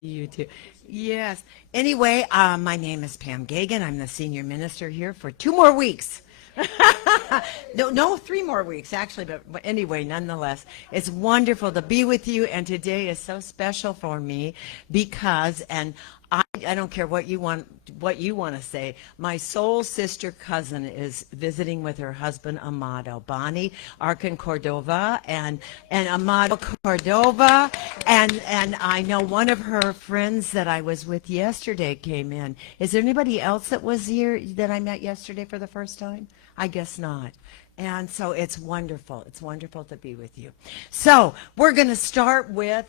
You too. Yes. Anyway, my name is Pam Geagan. I'm the senior minister here for 2 more weeks. No, no, 3 more weeks actually, but anyway, nonetheless, it's wonderful to be with you. And today is so special for me because, and I don't care what you want to say. My soul sister cousin is visiting with her husband Amado, Bonnie, Arkin Cordova, and Amado Cordova, and I know one of her friends that I was with yesterday came in. Is there anybody else that was here that I met yesterday for the first time? I guess not. And so it's wonderful. It's wonderful to be with you. So we're going to start with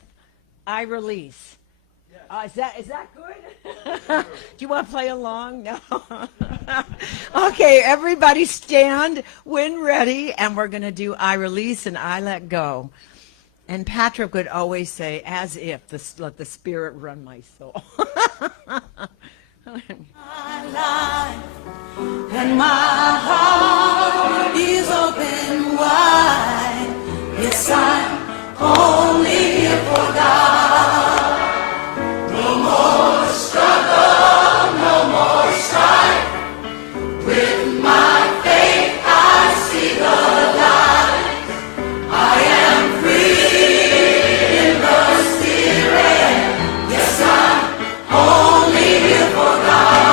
I release. Is that good? Do you want to play along? No. Okay, everybody stand when ready, and we're going to do I release and I let go. And Patrick would always say, as if, let the Spirit run my soul. My life and my heart is open wide. Yes, I'm only here for God. No more struggle, no more strife. With my faith I see the light. I am free in the Spirit. Yes, I'm only here for God.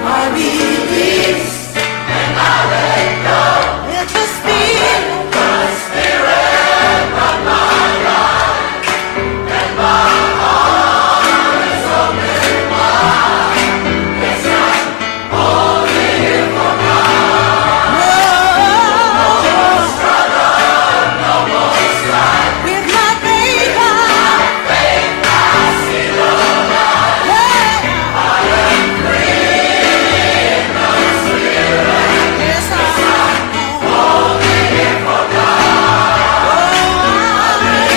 I release and I let go. Let the Spirit run my life, and my heart is open wide. Yes, I'm only here for God. No more struggle, no more strife. With my faith I see the light. I am free in the Spirit. Yes, I'm only here for God. I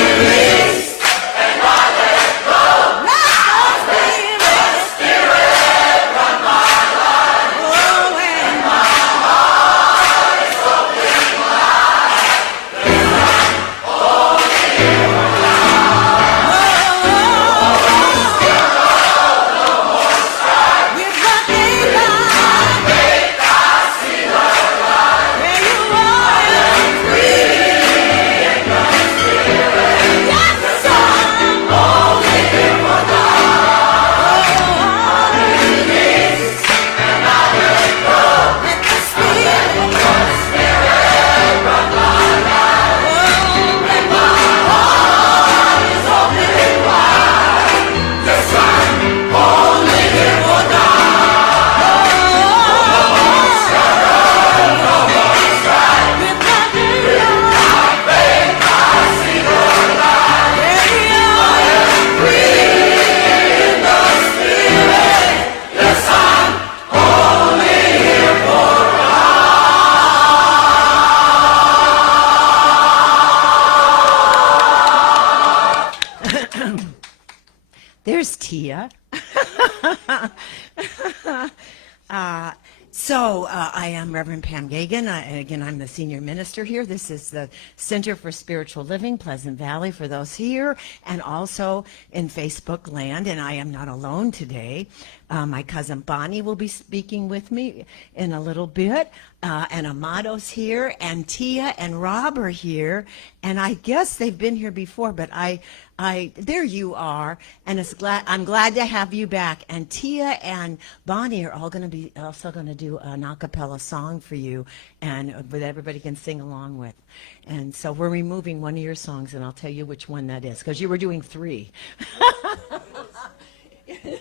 release and I let go. Let the Spirit run my life. Oh, and my heart is open wide. Yes, I'm only here for God. No more strife. With my faith I see the light. Where you are, I am free in the Spirit. Yes, I'm only here for God. I release and I let go. Let the Spirit run my life. And my heart is open wide. Yes, I'm only here for God. No more struggle, no more strife. With my faith I see the light. I am free in the Spirit. Yes, I'm only here for There's Tia. I am Reverend Pam Geagan. Again, I'm the senior minister here. This is the Center for Spiritual Living, Pleasant Valley, for those here, and also in Facebook land. And I am not alone today. My cousin Bonnie will be speaking with me in a little bit. And Amado's here, and Tia and Rob are here. And I guess they've been here before, but there you are, and I'm glad to have you back. And Tia and Bonnie are all going to be also going to do an a cappella song for you, and that everybody can sing along with. And so we're removing one of your songs, and I'll tell you which one that is, because you were doing 3.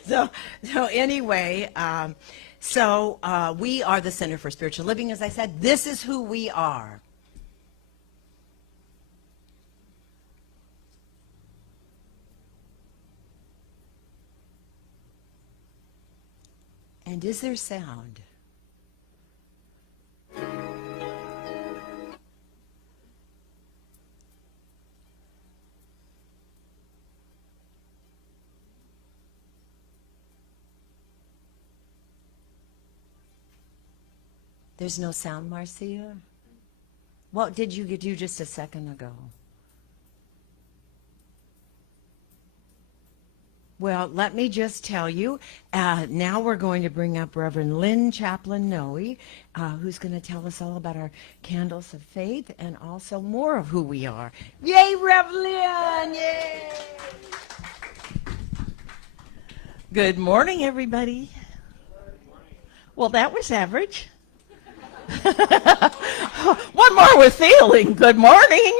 So anyway, we are the Center for Spiritual Living. As I said, this is who we are. And is there sound? There's no sound, Marcia? What did you do just a second ago? Well, let me just tell you, now we're going to bring up Reverend Lynn Chaplain Noe, who's going to tell us all about our candles of faith and also more of who we are. Yay, Rev Lynn! Yay! Good morning, everybody. Well, that was average. One more with feeling. Good morning.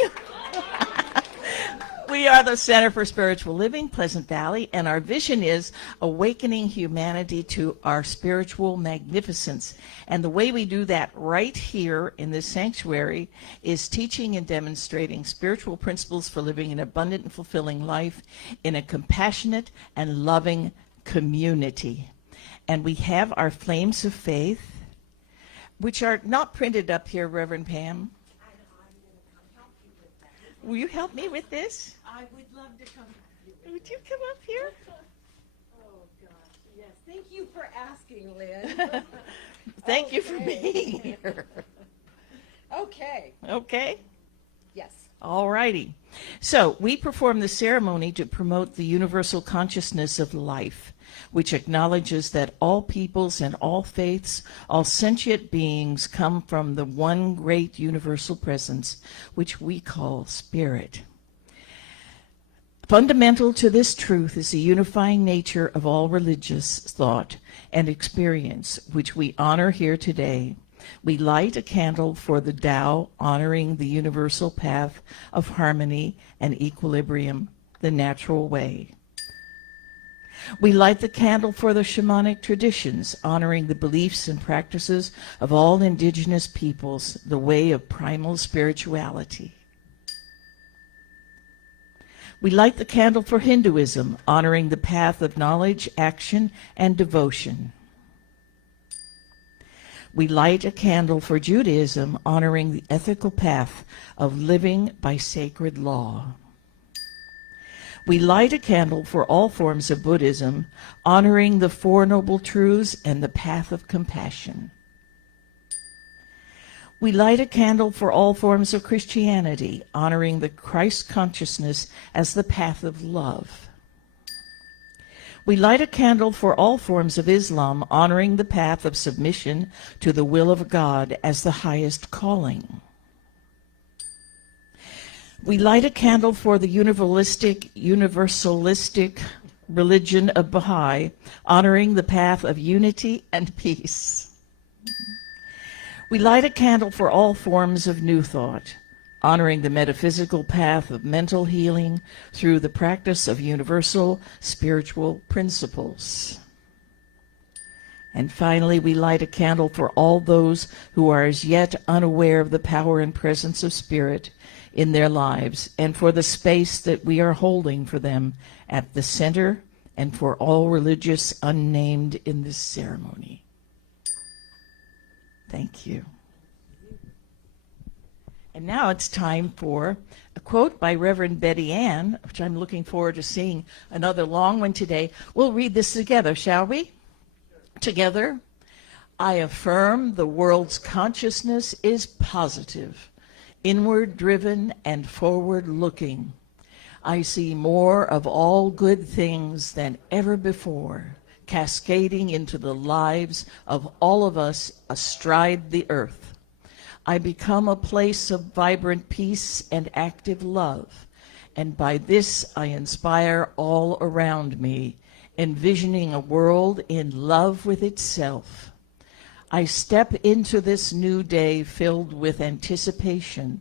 We are the Center for Spiritual Living, Pleasant Valley, and our vision is awakening humanity to our spiritual magnificence. And the way we do that right here in this sanctuary is teaching and demonstrating spiritual principles for living an abundant and fulfilling life in a compassionate and loving community. And we have our flames of faith, which are not printed up here, Reverend Pam. Will you help me with this? I would love to come. Would you come up here? Oh, gosh, yes. Thank you for asking, Lynn. Thank you for being here. Okay. Okay. Yes. All righty. So we perform the ceremony to promote the universal consciousness of life, which acknowledges that all peoples and all faiths, all sentient beings come from the one great universal presence, which we call spirit. Fundamental to this truth is the unifying nature of all religious thought and experience, which we honor here today. We light a candle for the Tao, honoring the universal path of harmony and equilibrium, the natural way. We light the candle for the shamanic traditions, honoring the beliefs and practices of all indigenous peoples, the way of primal spirituality. We light the candle for Hinduism, honoring the path of knowledge, action, and devotion. We light a candle for Judaism, honoring the ethical path of living by sacred law. We light a candle for all forms of Buddhism, honoring the Four Noble Truths and the path of compassion. We light a candle for all forms of Christianity, honoring the Christ consciousness as the path of love. We light a candle for all forms of Islam, honoring the path of submission to the will of God as the highest calling. We light a candle for the universalistic religion of Baha'i, honoring the path of unity and peace. We light a candle for all forms of New Thought, honoring the metaphysical path of mental healing through the practice of universal spiritual principles. And finally, we light a candle for all those who are as yet unaware of the power and presence of Spirit in their lives, and for the space that we are holding for them at the center, and for all religious unnamed in this ceremony. Thank you. And now it's time for a quote by Reverend Betty Ann, which I'm looking forward to seeing another long one today. We'll read this together, shall we? Together. I affirm the world's consciousness is positive, inward driven and forward looking. I see more of all good things than ever before, cascading into the lives of all of us astride the earth. I become a place of vibrant peace and active love, and by this I inspire all around me, envisioning a world in love with itself. I step into this new day filled with anticipation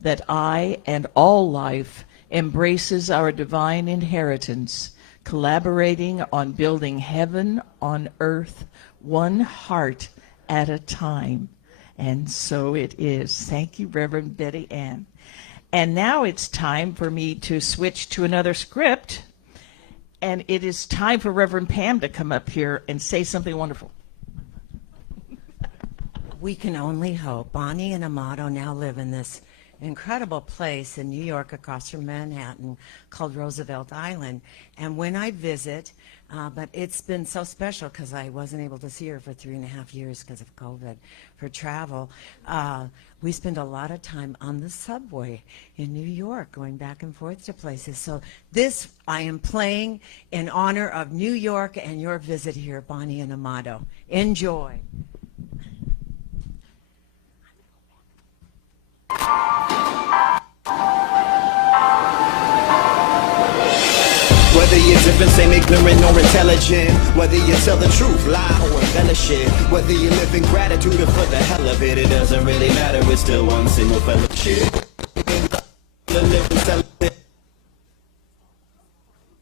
that I and all life embraces our divine inheritance, collaborating on building heaven on earth, one heart at a time. And so it is. Thank you, Reverend Betty Ann. And now it's time for me to switch to another script. And it is time for Reverend Pam to come up here and say something wonderful. We can only hope. Bonnie and Amato now live in this incredible place in New York across from Manhattan called Roosevelt Island. And when I visit, but it's been so special because I wasn't able to see her for 3.5 years because of COVID for travel. We spend a lot of time on the subway in New York going back and forth to places. So this I am playing in honor of New York and your visit here, Bonnie and Amato. Enjoy. Whether you're different, same ignorant or intelligent, whether you tell the truth, lie or embellish it, whether you live in gratitude or for the hell of it, it doesn't really matter, it's still one single fellowship. The living celebrate.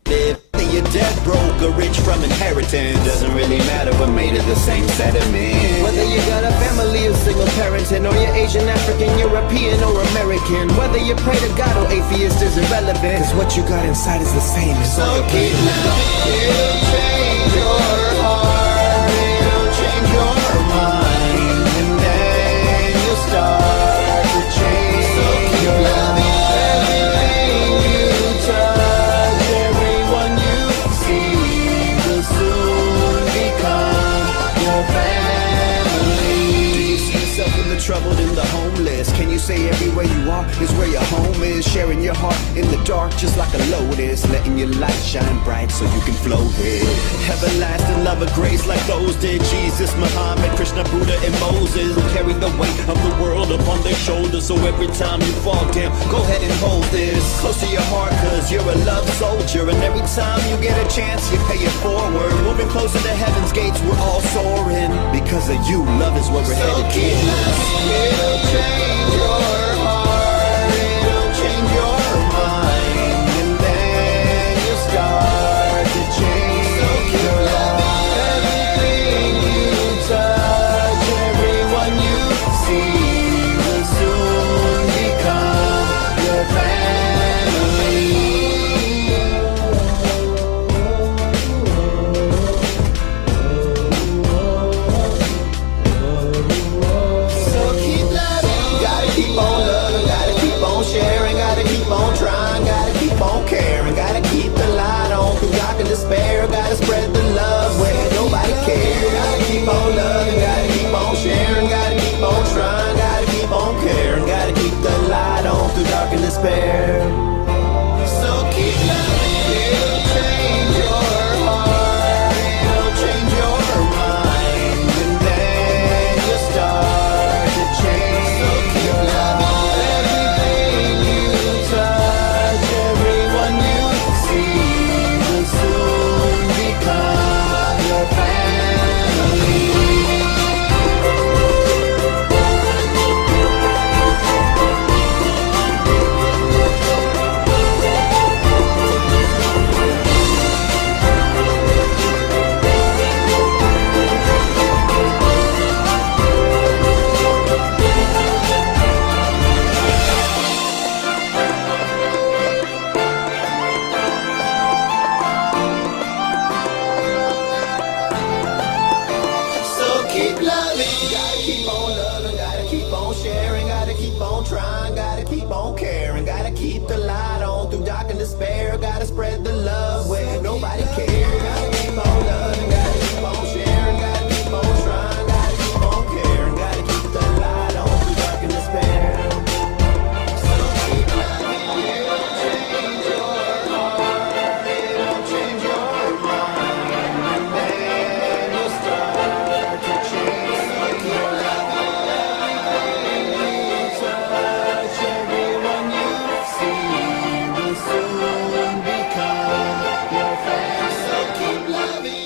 Whether you're dead, broke, or rich from inheritance, doesn't really matter, we're made of the same sediment. Whether you got a family or single parenting, or you're Asian, African, European, or American, whether you pray to God or atheist is irrelevant, cause what you got inside is the same. So keep living, it'll change your heart, it'll change your mind, and then you'll start to change. So keep loving everything you touch, everyone you see will soon become your family. Do you see yourself in the troubled and the homeless? Can you say everywhere you are is where your home is? Sharing your heart in the dark just like a lotus, letting your light shine bright so you can float it. Everlasting love of grace like those did Jesus, Muhammad, Krishna, Buddha, and Moses, who carried the weight of the world upon their shoulders. So every time you fall down, go ahead and hold this close to your heart, cause you're a love soldier. And every time you get a chance, you pay it forward, moving closer to heaven's gates, we're all soaring. Because of you, love is where we're headed, kid. It'll change your heart, it'll change your mind, and then you'll start to change. So keep loving everything you touch, everyone you see will soon become your So keep loving, gotta keep on loving, gotta keep on sharing, gotta keep on trying, gotta keep on caring, gotta keep the light on through dark and despair, gotta spread the love where nobody cares. Gotta keep on loving, gotta keep on sharing, gotta keep on trying, gotta keep on caring, gotta keep the light on through dark and despair. So keep loving, it'll change your heart, it'll change your mind, and then you'll start to change. So keep loving everything you touch, everyone you see will soon become your family. So keep loving, gotta keep on loving, gotta keep on sharing, gotta keep on trying, gotta keep on caring, gotta keep the light on through dark and despair, gotta spread the love where nobody cares. Gotta keep on loving, gotta keep on sharing, gotta keep on trying, gotta keep on caring, gotta keep the light on through dark and despair. So keep loving, it'll change your heart, it'll change your mind, and then you'll start to change. So keep loving everything you touch, everyone you see will soon become your family. So keep loving.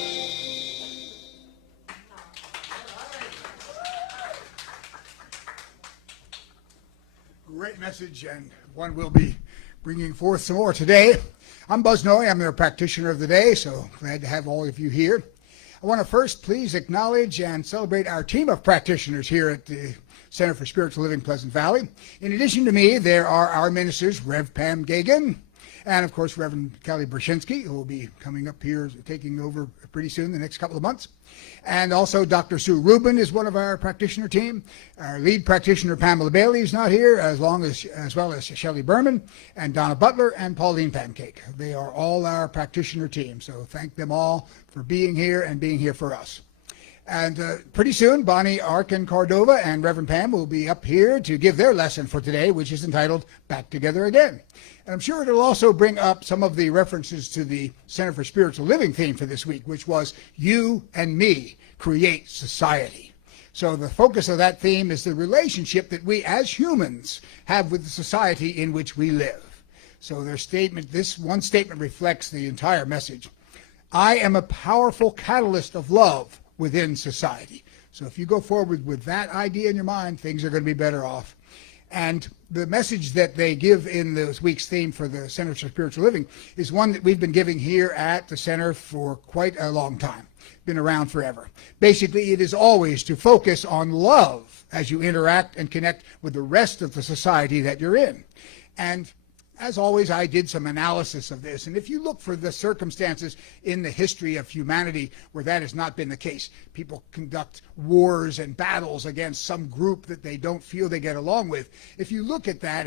Great message, and one we'll be bringing forth some more today. I'm Buzz Noy. I'm the practitioner of the day, so glad to have all of you here. I want to first please acknowledge and celebrate our team of practitioners here at the Center for Spiritual Living Pleasant Valley. In addition to me, there are our ministers, Rev. Pam Geagan, And, of course, Reverend Kelly Brzezinski, who will be coming up here, taking over pretty soon, the next couple of months. And also Dr. Sue Rubin is one of our practitioner team. Our lead practitioner, Pamela Bailey, is not here, as well as Shelley Berman and Donna Butler and Pauline Pancake. They are all our practitioner team, so thank them all for being here and being here for us. And pretty soon, Bonnie, Arkin, Cordova, and Reverend Pam will be up here to give their lesson for today, which is entitled Back Together Again. And I'm sure it'll also bring up some of the references to the Center for Spiritual Living theme for this week, which was You and Me Create Society. So the focus of that theme is the relationship that we as humans have with the society in which we live. So their statement, this one statement reflects the entire message. I am a powerful catalyst of love within society. So if you go forward with that idea in your mind, things are going to be better off. And the message that they give in this week's theme for the Center for Spiritual Living is one that we've been giving here at the center for quite a long time, been around forever. Basically, it is always to focus on love as you interact and connect with the rest of the society that you're in. And as always, I did some analysis of this, and if you look for the circumstances in the history of humanity where that has not been the case, people conduct wars and battles against some group that they don't feel they get along with. If you look at that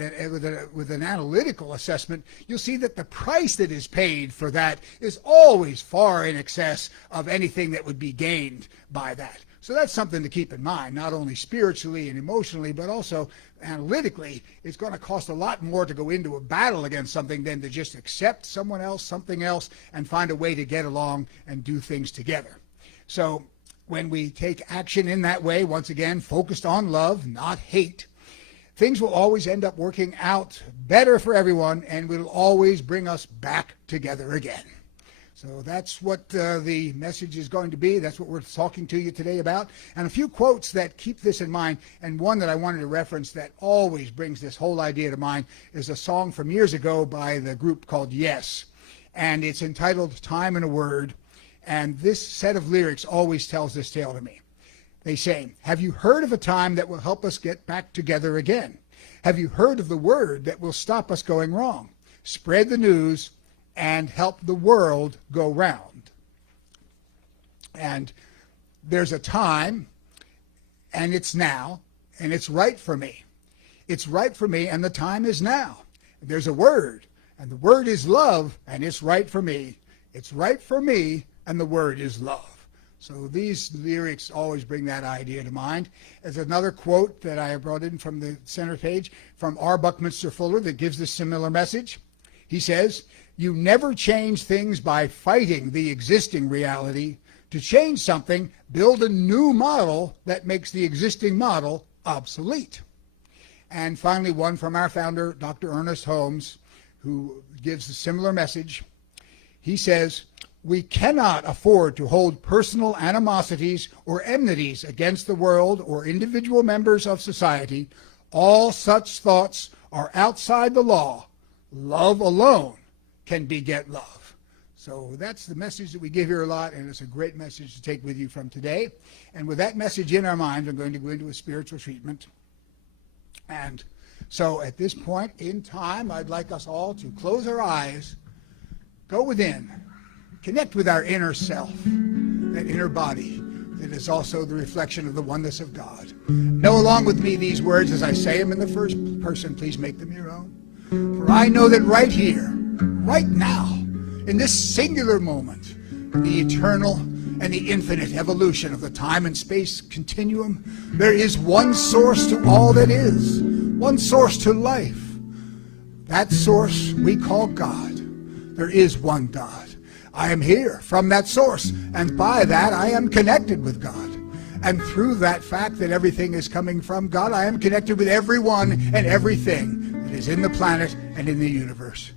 with an analytical assessment, you'll see that the price that is paid for that is always far in excess of anything that would be gained by that. So that's something to keep in mind, not only spiritually and emotionally, but also analytically. It's going to cost a lot more to go into a battle against something than to just accept someone else, something else, and find a way to get along and do things together. So when we take action in that way, once again, focused on love, not hate, things will always end up working out better for everyone and will always bring us back together again. So that's what the message is going to be. That's what we're talking to you today about. And a few quotes that keep this in mind, and one that I wanted to reference that always brings this whole idea to mind is a song from years ago by the group called Yes. And it's entitled Time in a Word. And this set of lyrics always tells this tale to me. They say, have you heard of a time that will help us get back together again? Have you heard of the word that will stop us going wrong? Spread the news and help the world go round. And there's a time, and it's now, and it's right for me. It's right for me, and the time is now. There's a word, and the word is love, and it's right for me. It's right for me, and the word is love. So these lyrics always bring that idea to mind. There's another quote that I brought in from the center page from R. Buckminster Fuller that gives this similar message. He says, you never change things by fighting the existing reality. To change something, build a new model that makes the existing model obsolete. And finally, one from our founder, Dr. Ernest Holmes, who gives a similar message. He says, we cannot afford to hold personal animosities or enmities against the world or individual members of society. All such thoughts are outside the law. Love alone can beget love. So that's the message that we give here a lot, and it's a great message to take with you from today. And with that message in our mind, I'm going to go into a spiritual treatment. And so at this point in time, I'd like us all to close our eyes, go within, connect with our inner self, that inner body that is also the reflection of the oneness of God. Know along with me these words as I say them in the first person. Please make them your own. For I know that right here, right now, in this singular moment, the eternal and the infinite evolution of the time and space continuum, there is one source to all that is, one source to life. That source we call God. There is one God. I am here from that source, and by that I am connected with God. And through that fact that everything is coming from God, I am connected with everyone and everything that is in the planet and in the universe.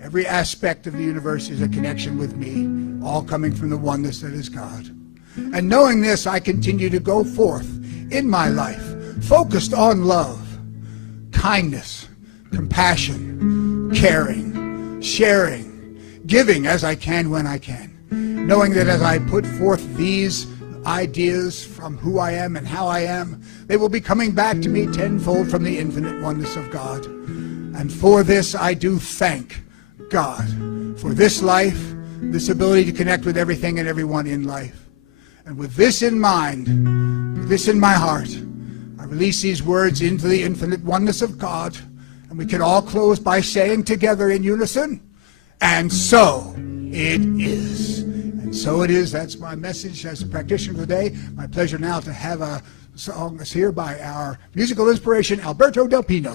Every aspect of the universe is a connection with me, all coming from the oneness that is God. And knowing this, I continue to go forth in my life, focused on love, kindness, compassion, caring, sharing, giving as I can when I can, knowing that as I put forth these ideas from who I am and how I am, they will be coming back to me tenfold from the infinite oneness of God. And for this I do thank thank God for this life, this ability to connect with everything and everyone in life. And with this in mind, with this in my heart, I release these words into the infinite oneness of God. And we can all close by saying together in unison, and so it is. And so it is. That's my message as a practitioner today. My pleasure now to have a song that's here by our musical inspiration, Alberto Del Pino.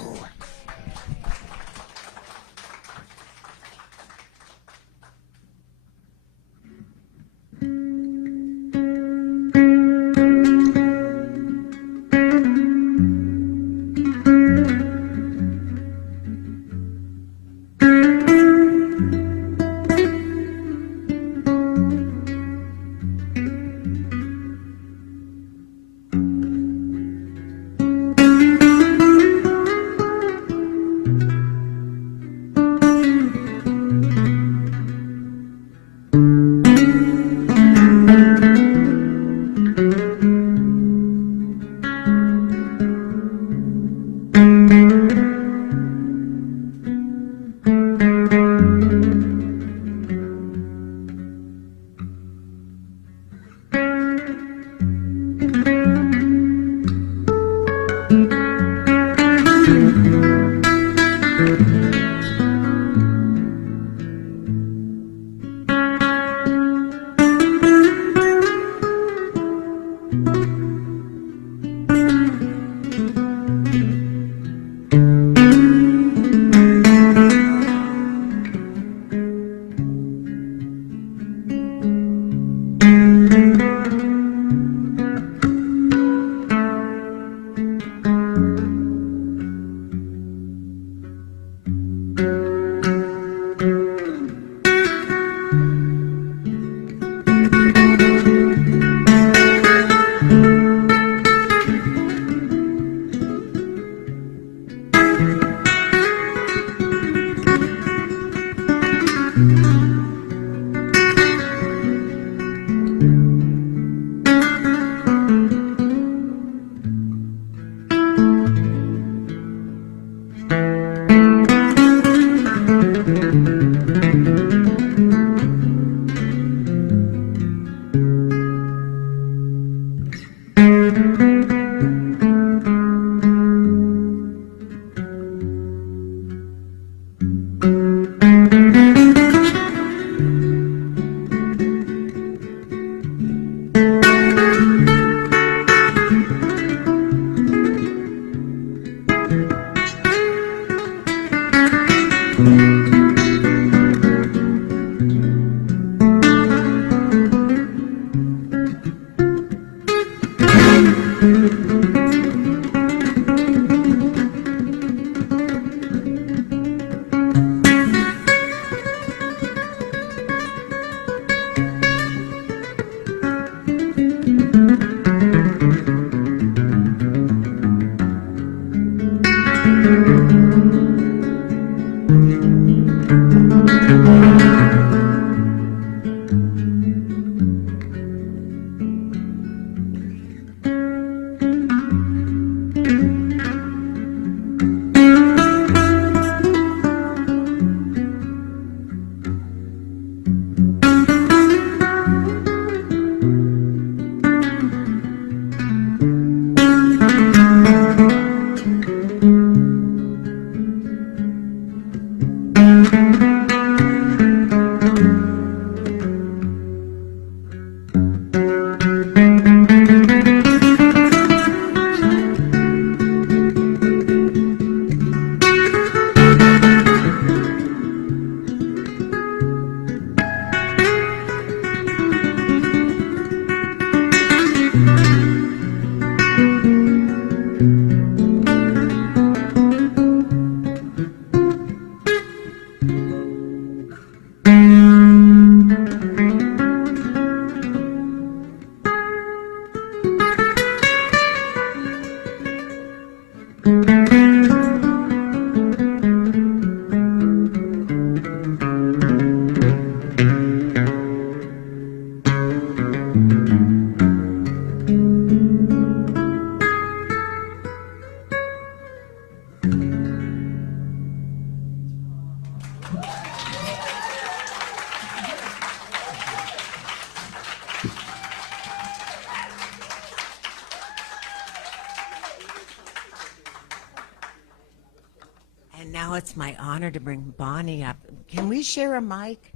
Now it's my honor to bring Bonnie up. Can we share a mic?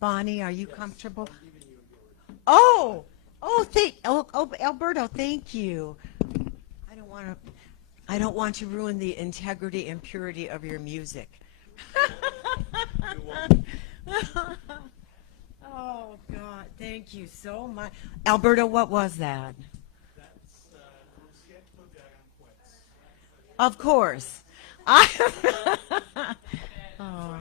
Bonnie, are you comfortable? Oh, Alberto, thank you. I don't want to ruin the integrity and purity of your music. Oh God, thank you so much. Alberto, what was that? Of course. Oh.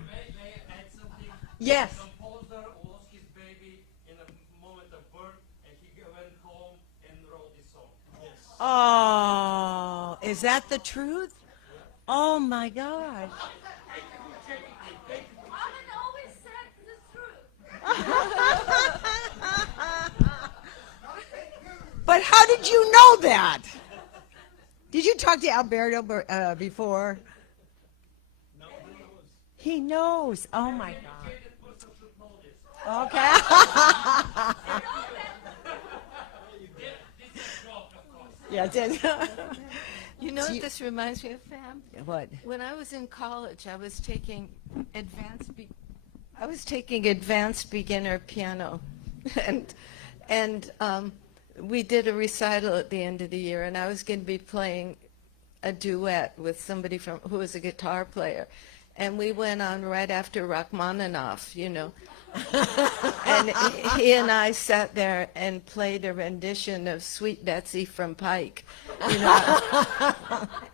Yes. Composer lost his baby in a moment of birth, and he went home and wrote this song. Yes. Oh, is that the truth? Oh my God. Arkin always said the truth. But how did you know that? Did you talk to Alberto before? No, he knows. He knows. Oh my God. Educated person should know this. Okay. This is a joke, of course. Yes. Yes. You know what this reminds me of, Pam? What? When I was in college, I was taking advanced beginner piano, and we did a recital at the end of the year, and I was going to be playing a duet with somebody who was a guitar player, and we went on right after Rachmaninoff, you know. And he and I sat there and played a rendition of Sweet Betsy from Pike, you know.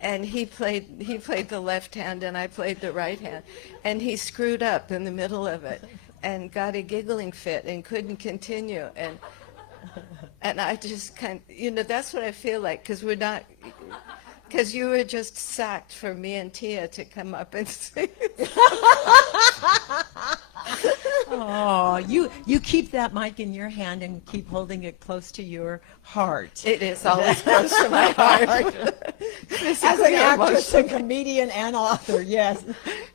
And he played the left hand and I played the right hand, and he screwed up in the middle of it and got a giggling fit and couldn't continue, and I just that's what I feel like, because you were just sacked for me and Tia to come up and sing. Oh, you keep that mic in your hand and keep holding it close to your heart. It is always close to my heart. As an actress, a comedian, and author, yes.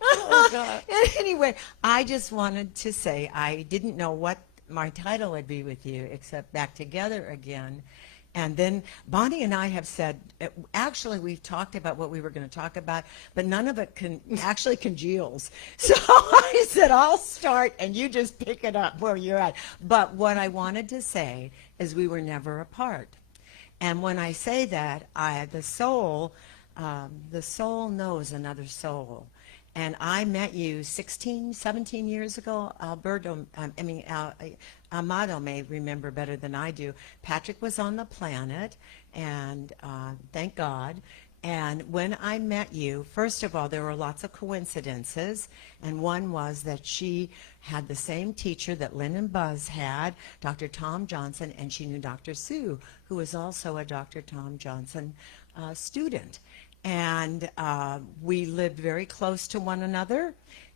Oh, God. Anyway, I just wanted to say I didn't know what my title would be with you except Back Together Again. And then Bonnie and I have said, actually, we've talked about what we were going to talk about, but none of it actually congeals. So I said, I'll start, and you just pick it up where you're at. But what I wanted to say is we were never apart. And when I say that, the soul knows another soul. And I met you 16, 17 years ago. Amado may remember better than I do. Patrick was on the planet, and thank God. And when I met you, first of all, there were lots of coincidences. And one was that she had the same teacher that Lynn and Buzz had, Dr. Tom Johnson, and she knew Dr. Sue, who was also a Dr. Tom Johnson student. And we lived very close to one another.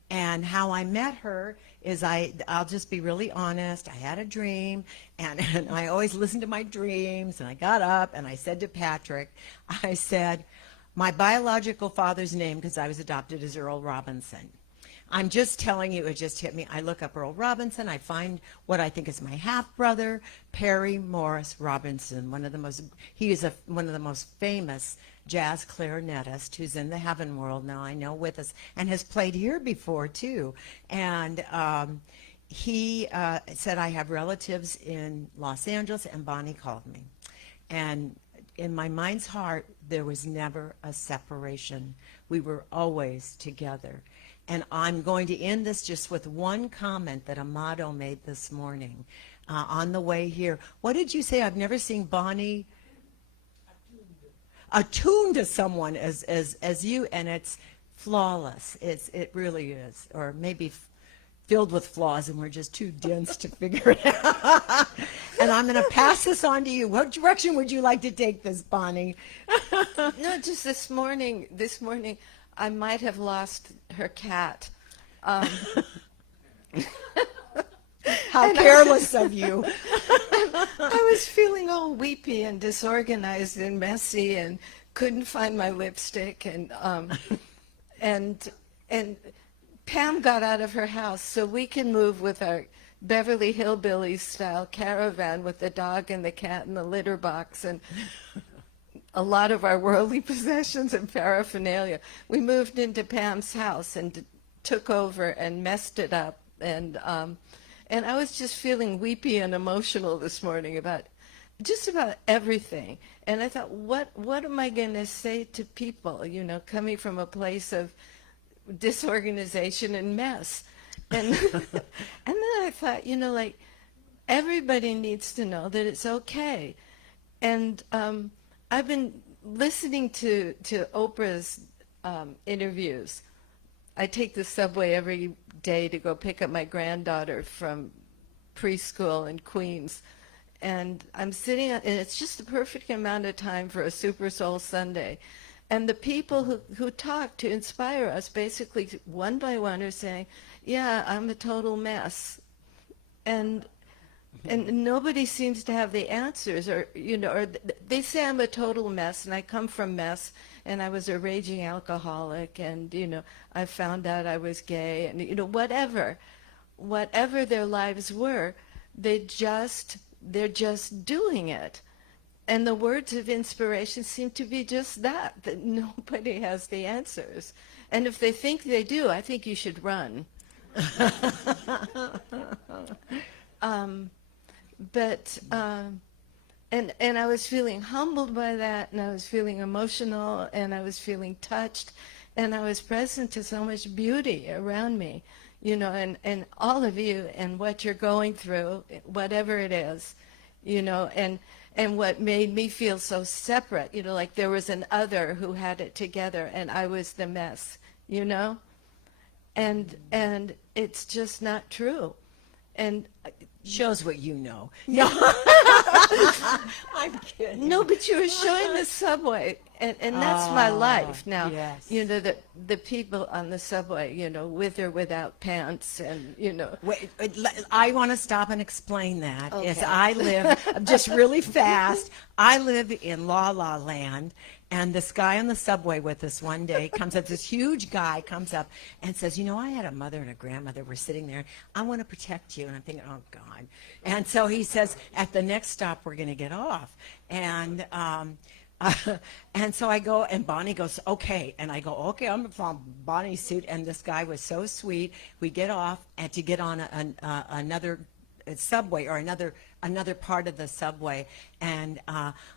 And how I met her is I'll just be really honest. I had a dream, and I always listened to my dreams, and I got up, and I said to Patrick, I said, my biological father's name, because I was adopted, is Earl Robinson. I'm just telling you, it just hit me. I look up Earl Robinson. I find what I think is my half-brother, Perry Morris Robinson. He is one of the most famous jazz clarinetist who's in the heaven world now, I know, with us, and has played here before too. And he said, I have relatives in Los Angeles, and Bonnie called me. And in my mind's heart, there was never a separation. We were always together. And I'm going to end this just with one comment that Amado made this morning on the way here. What did you say? I've never seen Bonnie attuned to someone as you, and it's flawless. It really is, or maybe filled with flaws, and we're just too dense to figure it out. And I'm going to pass this on to you. What direction would you like to take this, Bonnie? No, just this morning, I might have lost her cat. How careless of you. I was feeling all weepy and disorganized and messy, and couldn't find my lipstick, and Pam got out of her house so we can move with our Beverly Hillbillies style caravan with the dog and the cat and the litter box, and a lot of our worldly possessions and paraphernalia. We moved into Pam's house and took over and messed it up. And I was just feeling weepy and emotional this morning about just about everything. And I thought, what am I going to say to people, you know, coming from a place of disorganization and mess? And and then I thought, you know, like, everybody needs to know that it's okay. And I've been listening to Oprah's interviews. I take the subway every day to go pick up my granddaughter from preschool in Queens. And I'm sitting, and it's just the perfect amount of time for a Super Soul Sunday. And the people who talk to inspire us, basically one by one, are saying, yeah, I'm a total mess. And nobody seems to have the answers, or, you know, or they say I'm a total mess, and I come from mess, and I was a raging alcoholic, and, you know, I found out I was gay, and, you know, whatever their lives were, they're just doing it. And the words of inspiration seem to be just that nobody has the answers. And if they think they do, I think you should run. And I was feeling humbled by that, and I was feeling emotional, and I was feeling touched, and I was present to so much beauty around me, you know, and all of you and what you're going through, whatever it is, you know, and what made me feel so separate, you know, like there was an other who had it together, and I was the mess, you know, and it's just not true. And Shows what you know. No. I'm kidding. no, but you were showing the subway, and that's my life now. yes. You know, the people on the subway, you know, with or without pants, and, you know. Wait, I want to stop and explain that. Is Okay. I live just really fast. I live in La La Land, and this guy on the subway with us one day comes up. This huge guy comes up and says, "You know, I had a mother and a grandmother were sitting there. I want to protect you." And I'm thinking, "Oh God!" And so he says, "At the next stop, we're going to get off." And and so I go, and Bonnie goes, "Okay." And I go, "Okay, I'm from Bonnie's suit." And this guy was so sweet. We get off, and to get on another subway, or another part of the subway. And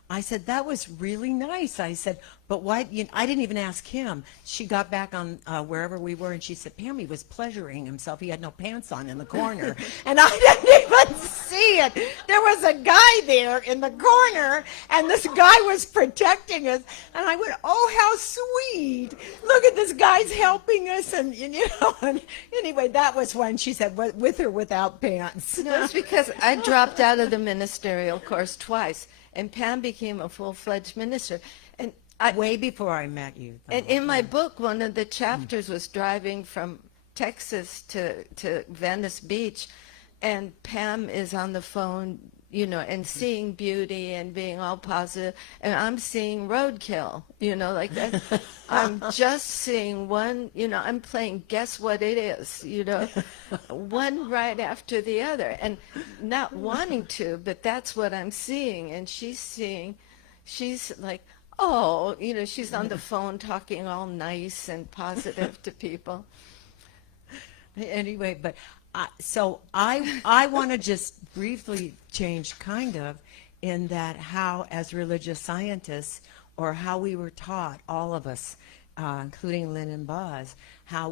I said, "That was really nice." I said, "But why?" I didn't even ask him. She got back on wherever we were, and she said, "Pam, he was pleasuring himself. He had no pants on in the corner." And I didn't even see it. There was a guy there in the corner, and this guy was protecting us. And I went, "Oh, how sweet. Look at this guy's helping us." And, you know, and anyway, that was when she said, "With or without pants." No, it's because I dropped out of the ministerial course twice, and Pam became a full-fledged minister. And Way before I met you. though. And in my book, one of the chapters was driving from Texas to Venice Beach, and Pam is on the phone, you know, and seeing beauty and being all positive, and I'm seeing roadkill, you know, like that. I'm just seeing one, you know, I'm playing guess what it is, you know, one right after the other, and not wanting to, but that's what I'm seeing. And she's like, oh, you know, she's on the phone talking all nice and positive to people. Anyway, but so I want to just briefly change kind of in that how, as religious scientists, or how we were taught, all of us, including Lynn and Buzz, how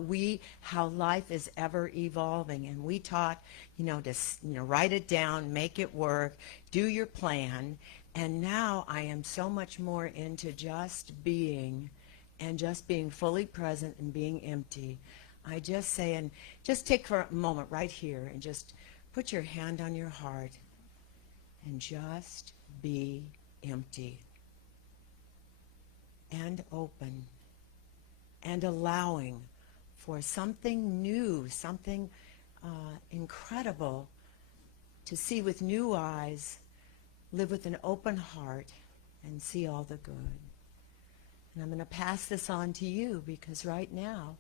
life is ever evolving, and we taught, you know, to write it down, make it work, do your plan. And now I am so much more into just being, and just being fully present and being empty. I just say, and just take for a moment right here and just put your hand on your heart and just be empty and open and allowing for something new, something incredible to see with new eyes, live with an open heart, and see all the good. And I'm going to pass this on to you, because right now,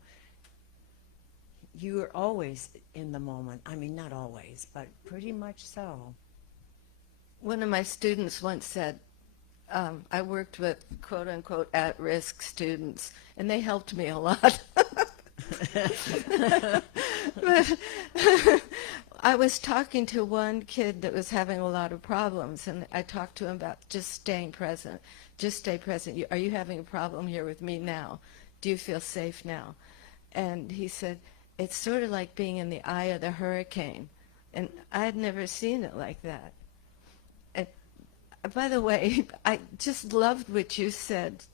you are always in the moment. I mean, not always, but pretty much so. One of my students once said, I worked with quote unquote at-risk students, and they helped me a lot. But I was talking to one kid that was having a lot of problems, and I talked to him about just staying present. Just stay present. Are you having a problem here with me now? Do you feel safe now? And he said, it's sort of like being in the eye of the hurricane. And I had never seen it like that. And, by the way, I just loved what you said,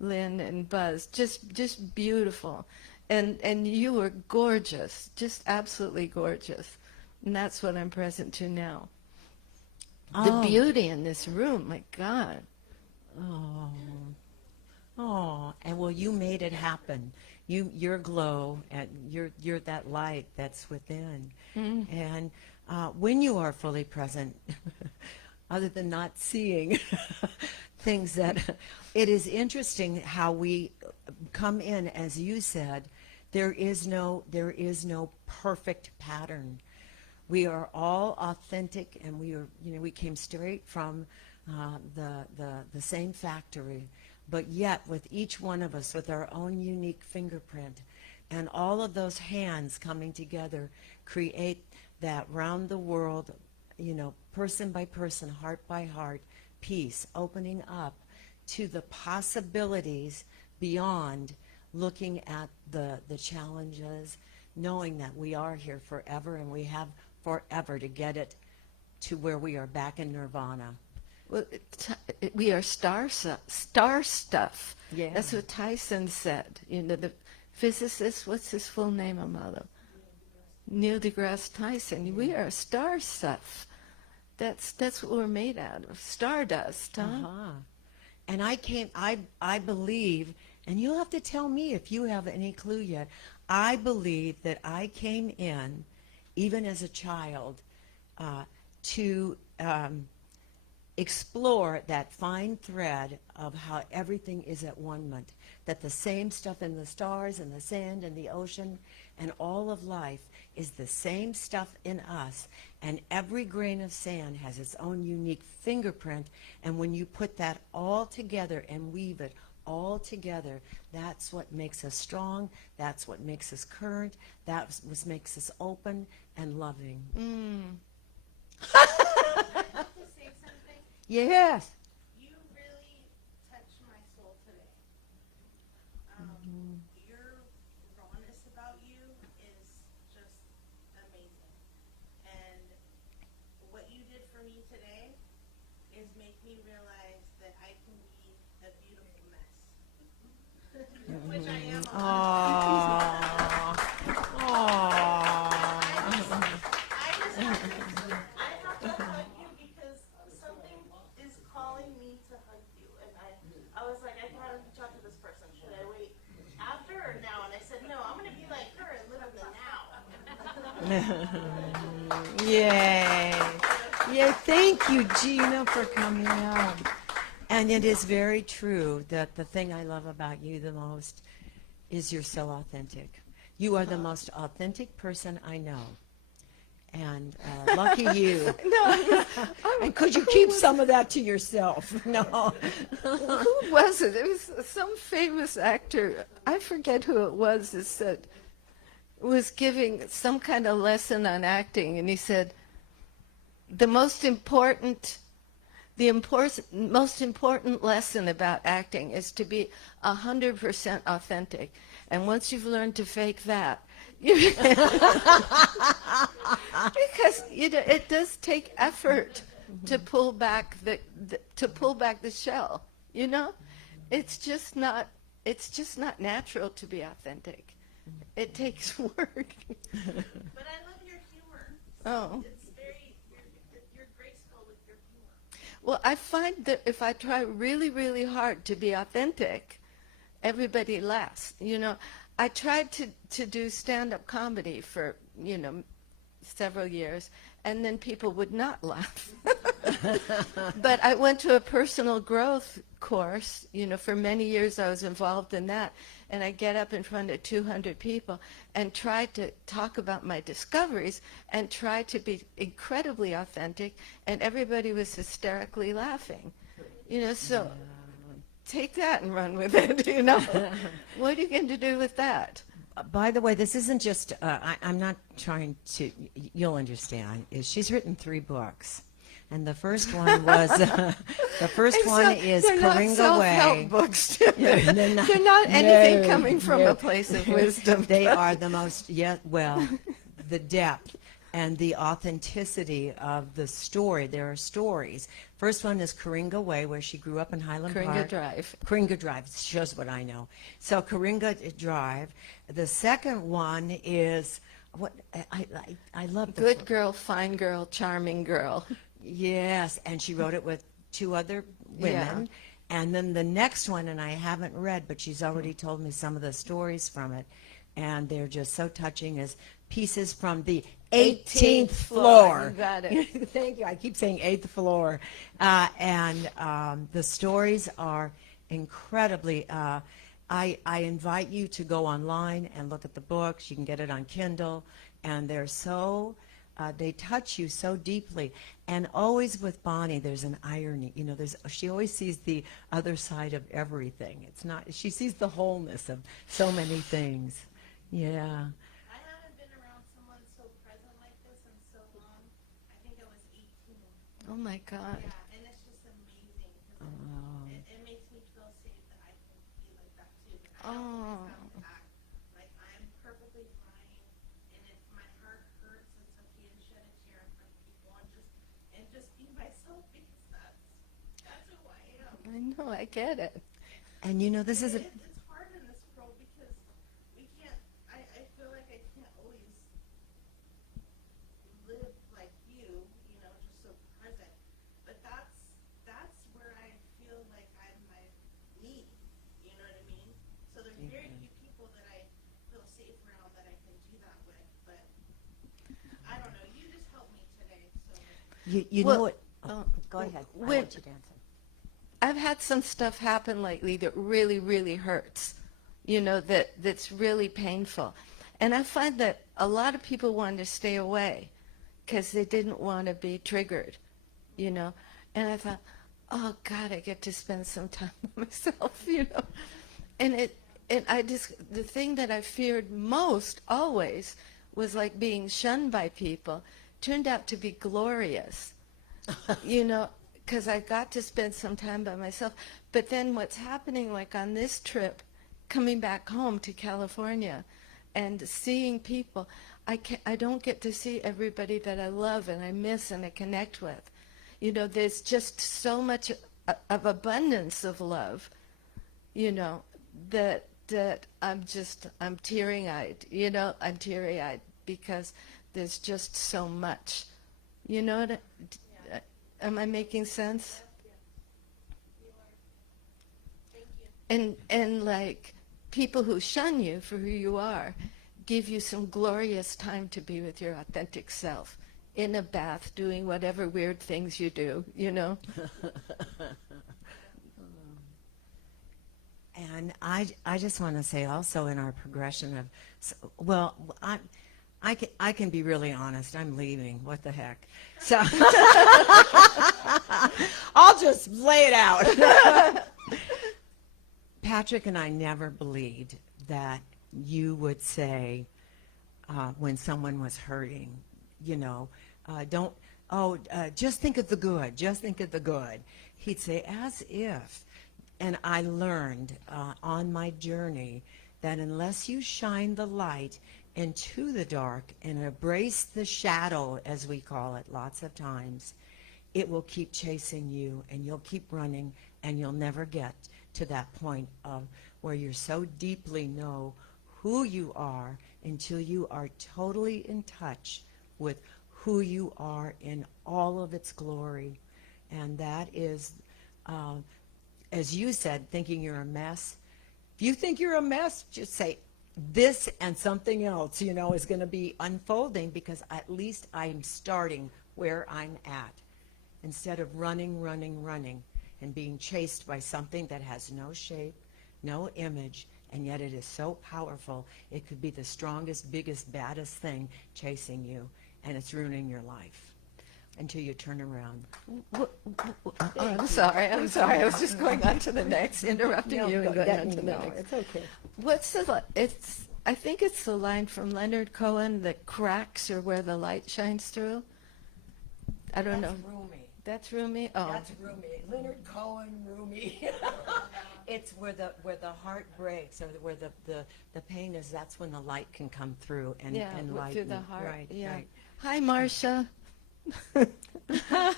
Lynn and Buzz. Just beautiful. And you were gorgeous, just absolutely gorgeous. And that's what I'm present to now. The Oh. beauty in this room, my God. Oh, and well, you made it happen. Your glow, and you're that light that's within. And when you are fully present, other than not seeing things that, it is interesting how we come in, as you said, there is no perfect pattern. We are all authentic, and we came straight from the same factory, but yet with each one of us with our own unique fingerprint, and all of those hands coming together create that round the world, person by person, heart by heart, peace, opening up to the possibilities beyond, looking at the challenges, knowing that we are here forever, and we have forever to get it to where we are back in nirvana. Well, we are star stuff. Yeah. That's what Tyson said. The physicist, what's his full name, Amalo? Neil deGrasse Tyson. We are star stuff. That's what we're made out of. Stardust, huh? Uh-huh. And I believe, and you'll have to tell me if you have any clue yet, I believe that I came in, even as a child, to explore that fine thread of how everything is at one-ment, that the same stuff in the stars and the sand and the ocean and all of life is the same stuff in us, and every grain of sand has its own unique fingerprint, and when you put that all together and weave it all together, that's what makes us strong, that's what makes us current, that's what makes us open and loving. Can I just say something? Yes. You really touched my soul today. Your rawness about you is just amazing. And what you did for me today is make me realize that I can be a beautiful mess. Which I am. Aww. Aww. I just have to hug you because something is calling me to hug you. And I was like, I gotta reach out to this person. Should I wait after or now? And I said, no, I'm gonna be like her and live in the now. Yay. Yeah, thank you, Gina, for coming out. And it is very true that the thing I love about you the most is you're so authentic. You are the most authentic person I know. And lucky you. No, And could you keep some of that to yourself? No. who was it? It was some famous actor. I forget who it was that said, was giving some kind of lesson on acting, and he said, the most important lesson about acting is to be 100% authentic. And once you've learned to fake that, because it does take effort to pull back the shell. It's just not natural to be authentic. It takes work. But I love your humor. Oh. It's you're graceful with your humor. Well, I find that if I try really, really hard to be authentic, everybody laughs. I tried to do stand-up comedy for, several years, and then people would not laugh. But I went to a personal growth course. For many years I was involved in that, and I get up in front of 200 people and try to talk about my discoveries and try to be incredibly authentic, and everybody was hysterically laughing. So take that and run with it. What are you going to do with that? By the way, this isn't just, I'm not trying to, you'll understand, is she's written 3 books. And the first one was, the first And one so is they're not Coringa self-help Way. books. Yeah, They're not anything no, coming from no. a place of wisdom. They are the most, the depth and the authenticity of the story. There are stories. First one is Coringa Way, where she grew up in Highland Coringa Park. Drive. Coringa Drive shows what I know. So Coringa Drive. The second one is what I love. The Good girl, fine girl, charming girl. Yes, and she wrote it with 2 other women. And then the next one, and I haven't read, but she's already told me some of the stories from it, and they're just so touching, as Pieces from the 18th floor. You got it. Thank you. I keep saying 8th floor. And the stories are incredibly, I invite you to go online and look at the books. You can get it on Kindle, and they're so, they touch you so deeply. And always with Bonnie, there's an irony. She always sees the other side of everything. It's not, she sees the wholeness of so many things. Yeah. I haven't been around someone so present like this in so long. I think I was 18. Oh my God. Yeah, and it's just amazing because it makes me feel safe that I can be like that too. I don't always have to act like I'm perfectly fine, and if my heart hurts, it's okay to shed a tear in front of people and just be myself, because that's who I am. I know, I get it. And this is a, It's hard in this world because we can't. I feel like I can't always live like you, just so present. But that's where I feel like I'm my me. You know what I mean? So there's very few people that I feel safe around that I can do that with. But I don't know. You just helped me today. So you Well, know what? Go ahead. I when- want you to answer. I've had some stuff happen lately that really, really hurts, that's really painful. And I find that a lot of people want to stay away because they didn't want to be triggered, And I thought, oh God, I get to spend some time with myself, And the thing that I feared most always was like being shunned by people turned out to be glorious, because I got to spend some time by myself. But then what's happening, like on this trip, coming back home to California and seeing people, I don't get to see everybody that I love and I miss and I connect with. There's just so much of abundance of love, that I'm teary-eyed, I'm teary-eyed because there's just so much. Am I making sense? And like people who shun you for who you are give you some glorious time to be with your authentic self in a bath doing whatever weird things you do, And I just want to say also in our progression of, I can be really honest. I'm leaving. What the heck? So I'll just lay it out. Patrick and I never believed that you would say when someone was hurting, just think of the good. Just think of the good. He'd say, as if. And I learned on my journey that unless you shine the light into the dark and embrace the shadow, as we call it lots of times, it will keep chasing you and you'll keep running and you'll never get to that point of where you so deeply know who you are until you are totally in touch with who you are in all of its glory. And that is, as you said, thinking you're a mess. If you think you're a mess, just say, this and something else, is going to be unfolding, because at least I'm starting where I'm at instead of running and being chased by something that has no shape, no image, and yet it is so powerful. It could be the strongest, biggest, baddest thing chasing you, and it's ruining your life. until you turn around. I'm sorry. I was just going on to the next, interrupting you and going on to the next. It's okay. What's the? I think it's the line from Leonard Cohen that cracks are where the light shines through. I don't know. Rumi. That's Rumi. Oh, That's Rumi. Leonard Cohen, Rumi. It's where the heart breaks, or where the pain is. That's when the light can come through and yeah, lighten. through the heart. Right. Yeah. Right. Hi, Marcia.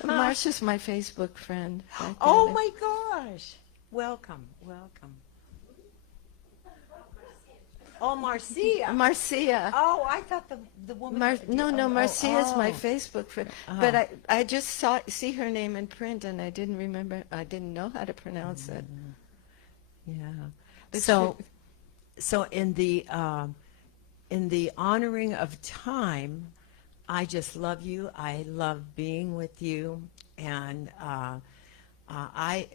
Marcia's my Facebook friend. Oh my gosh! Welcome. Oh, Marcia. Marcia. Oh, I thought the woman. No, Marcia's my oh. Facebook friend. But I just see her name in print, and I didn't remember. I didn't know how to pronounce it. Yeah. It's So in the honoring of time, I just love you. I love being with you, and I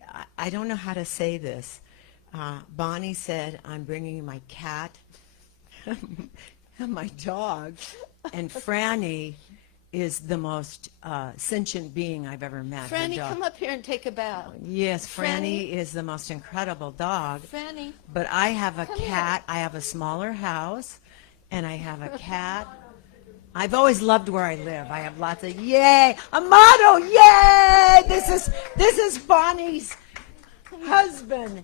don't know how to say this. Bonnie said, "I'm bringing my cat and my dog," and Franny is the most sentient being I've ever met. her Franny, dog. come up here and take a bow. Yes, Franny. Franny is the most incredible dog. Franny. But I have a Come cat. I have a smaller house, and I have a cat. I've always loved where I live. I have lots of yay, Amato, yay! This is Bonnie's husband.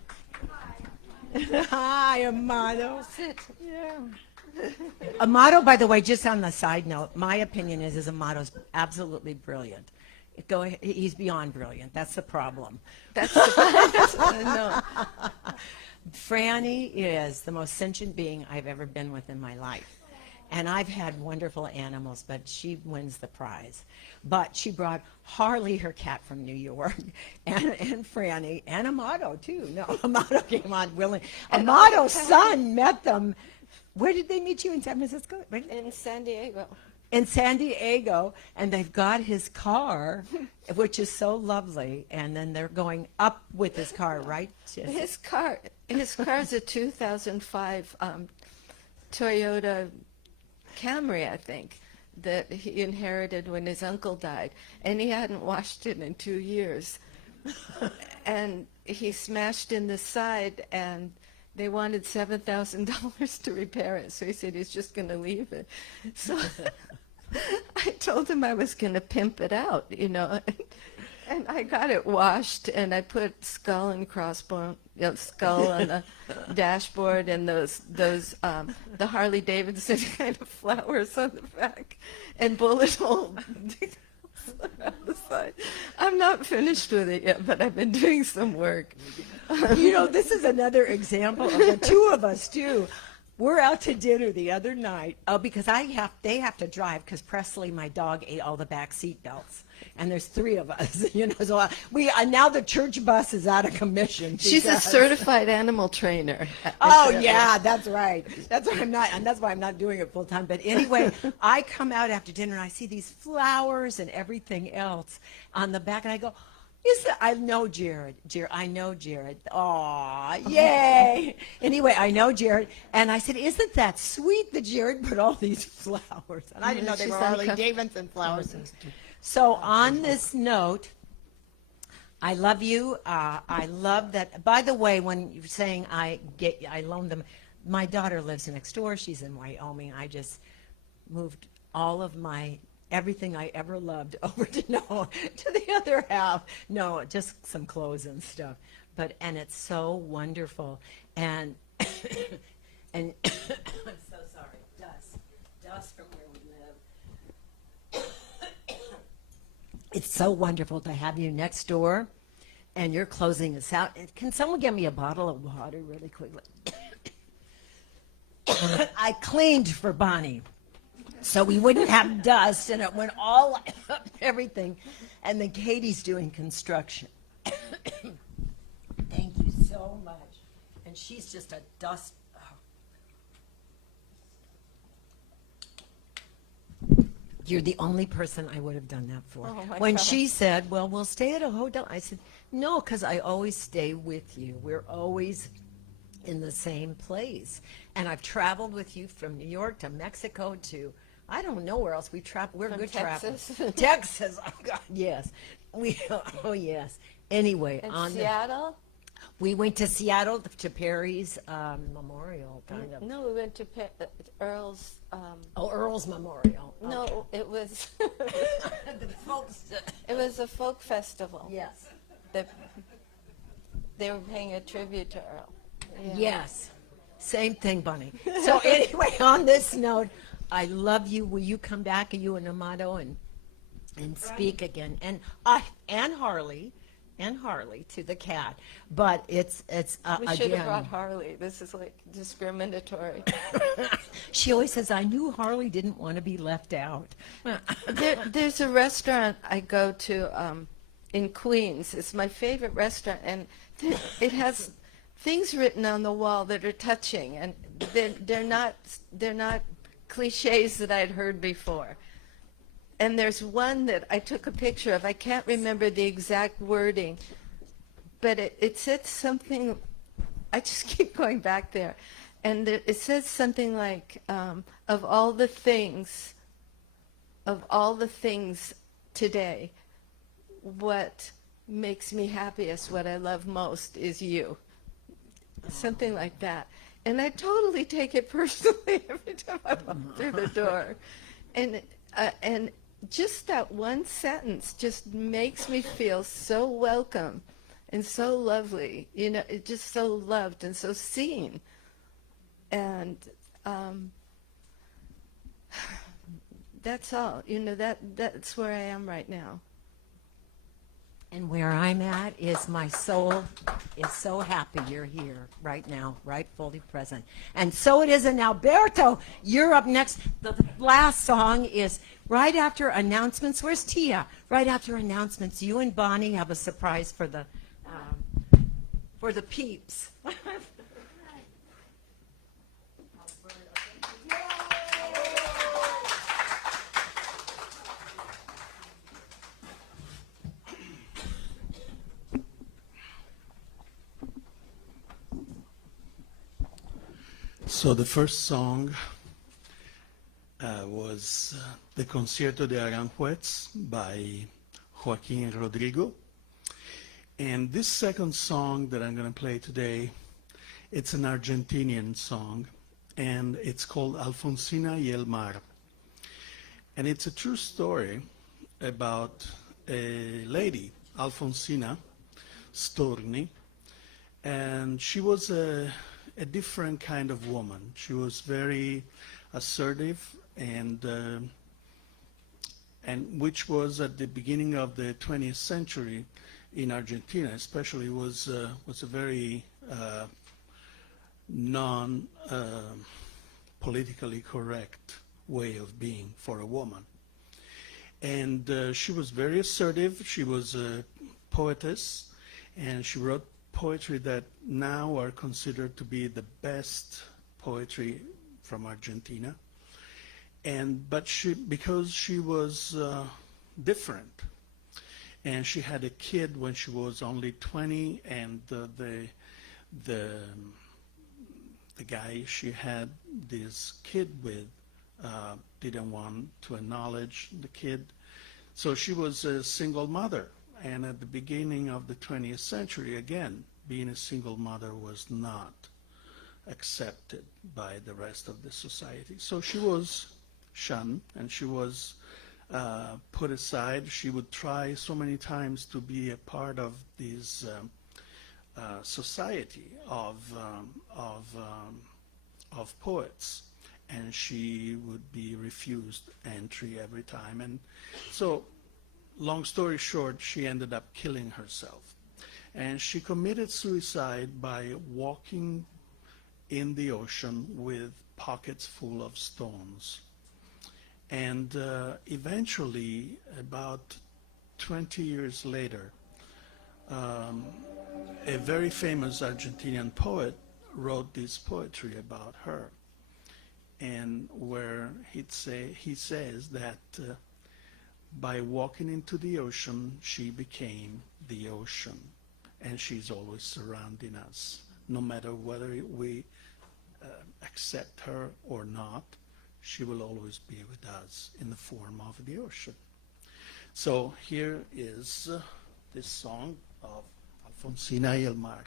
Hi, Amato. Sit. Yeah. Amato, by the way, just on the side note, my opinion is Amato's absolutely brilliant. He's beyond brilliant. That's the problem. That's the no. Franny is the most sentient being I've ever been with in my life. And I've had wonderful animals, but she wins the prize. But she brought Harley, her cat, from New York, and Franny, and Amato, too. No, Amato came on willing. Amato's son met them. Where did they meet you, in San Francisco? In San Diego. In San Diego, and they've got his car, which is so lovely, and then they're going up with his car, right? His car's a 2005 Toyota Camry, I think, that he inherited when his uncle died, and he hadn't washed it in 2 years. And he smashed in the side, and they wanted $7,000 to repair it, so he said he's just going to leave it. So I told him I was going to pimp it out, and I got it washed, and I put skull and crossbone, skull on the dashboard, and those the Harley Davidson kind of flowers on the back, and bullet hole on the side. I'm not finished with it yet, but I've been doing some work. This is another example of the two of us, too. We're out to dinner the other night. Oh, because they have to drive, because Presley, my dog, ate all the back seat belts. And there's 3 of us, so now the church bus is out of commission. She's a certified animal trainer. Oh yeah, that's right. That's why I'm not doing it full time. But anyway, I come out after dinner and I see these flowers and everything else on the back, and I go, I know Jared. I know Jared. Aw, yay. Anyway, I know Jared. And I said, isn't that sweet that Jared put all these flowers? And I didn't know they were Harley Davidson flowers. So on this note, I love you. I love that. By the way, when you're saying I loaned them, my daughter lives next door. She's in Wyoming. I just moved all of everything I ever loved over to the other half. No, just some clothes and stuff. And it's so wonderful. And I'm so sorry. Dust from where we live. It's so wonderful to have you next door, and you're closing us out. Can someone get me a bottle of water really quickly? I cleaned for Bonnie, so we wouldn't have dust, and it went all up everything. And then Katie's doing construction. Thank you so much. And she's just a dust. You're the only person I would have done that for. Oh, my When God. she said, well, we'll stay at a hotel, I said, no, because I always stay with you. We're always in the same place. And I've traveled with you from New York to Mexico to I don't know where else we travel. We're From good Texas? travelers. Texas. Oh God, yes. Oh yes. Anyway, In Seattle? we went to Seattle to Perry's memorial, kind of. No, we went to Earl's. Oh, Earl's Memorial. No, it was The folks. it was a folk festival. Yes. That they were paying a tribute to Earl. Yeah. Yes. Same thing, Bunny. So anyway, on this note, I love you. Will you come back, you and Amato, and speak again? And Harley to the cat. But it's We should have again. brought Harley. This is like discriminatory. She always says, "I knew Harley didn't want to be left out." There's a restaurant I go to in Queens. It's my favorite restaurant, and it has things written on the wall that are touching, and they're not cliches that I'd heard before. And there's one that I took a picture of. I can't remember the exact wording, but it said something. I just keep going back there, and it says something like, "Of all the things today, what makes me happiest, what I love most, is you." Something like that. And I totally take it personally every time I walk through the door. And just that one sentence just makes me feel so welcome and so lovely. You know, it's just so loved and so seen. And that's all. You know, that's where I am right now. And where I'm at is my soul is so happy you're here right now, right, fully present. And so it is in Alberto. You're up next. The last song is right after announcements. Where's Tia? Right after announcements, you and Bonnie have a surprise for the peeps. So the first song was the Concierto de Aranjuez by Joaquin Rodrigo. And this second song that I'm going to play today, it's an Argentinian song, and it's called Alfonsina y el Mar. And it's a true story about a lady, Alfonsina Storni, and she was a different kind of woman. She was very assertive, and which was at the beginning of the 20th century in Argentina, especially, was a very non-politically correct way of being for a woman. And she was very assertive. She was a poetess, and she wrote poetry that now are considered to be the best poetry from Argentina. But because she was different, and she had a kid when she was only 20, and the guy she had this kid with didn't want to acknowledge the kid, so she was a single mother. And at the beginning of the 20th century, again, being a single mother was not accepted by the rest of the society. So she was shunned, and she was put aside. She would try so many times to be a part of this society of poets, and she would be refused entry every time. And so, long story short, she ended up killing herself. And she committed suicide by walking in the ocean with pockets full of stones. And eventually, about 20 years later, a very famous Argentinian poet wrote this poetry about her, and where he says that by walking into the ocean, she became the ocean, and she's always surrounding us. No matter whether we accept her or not, she will always be with us in the form of the ocean. So here is this song of Alfonsina y el Mar.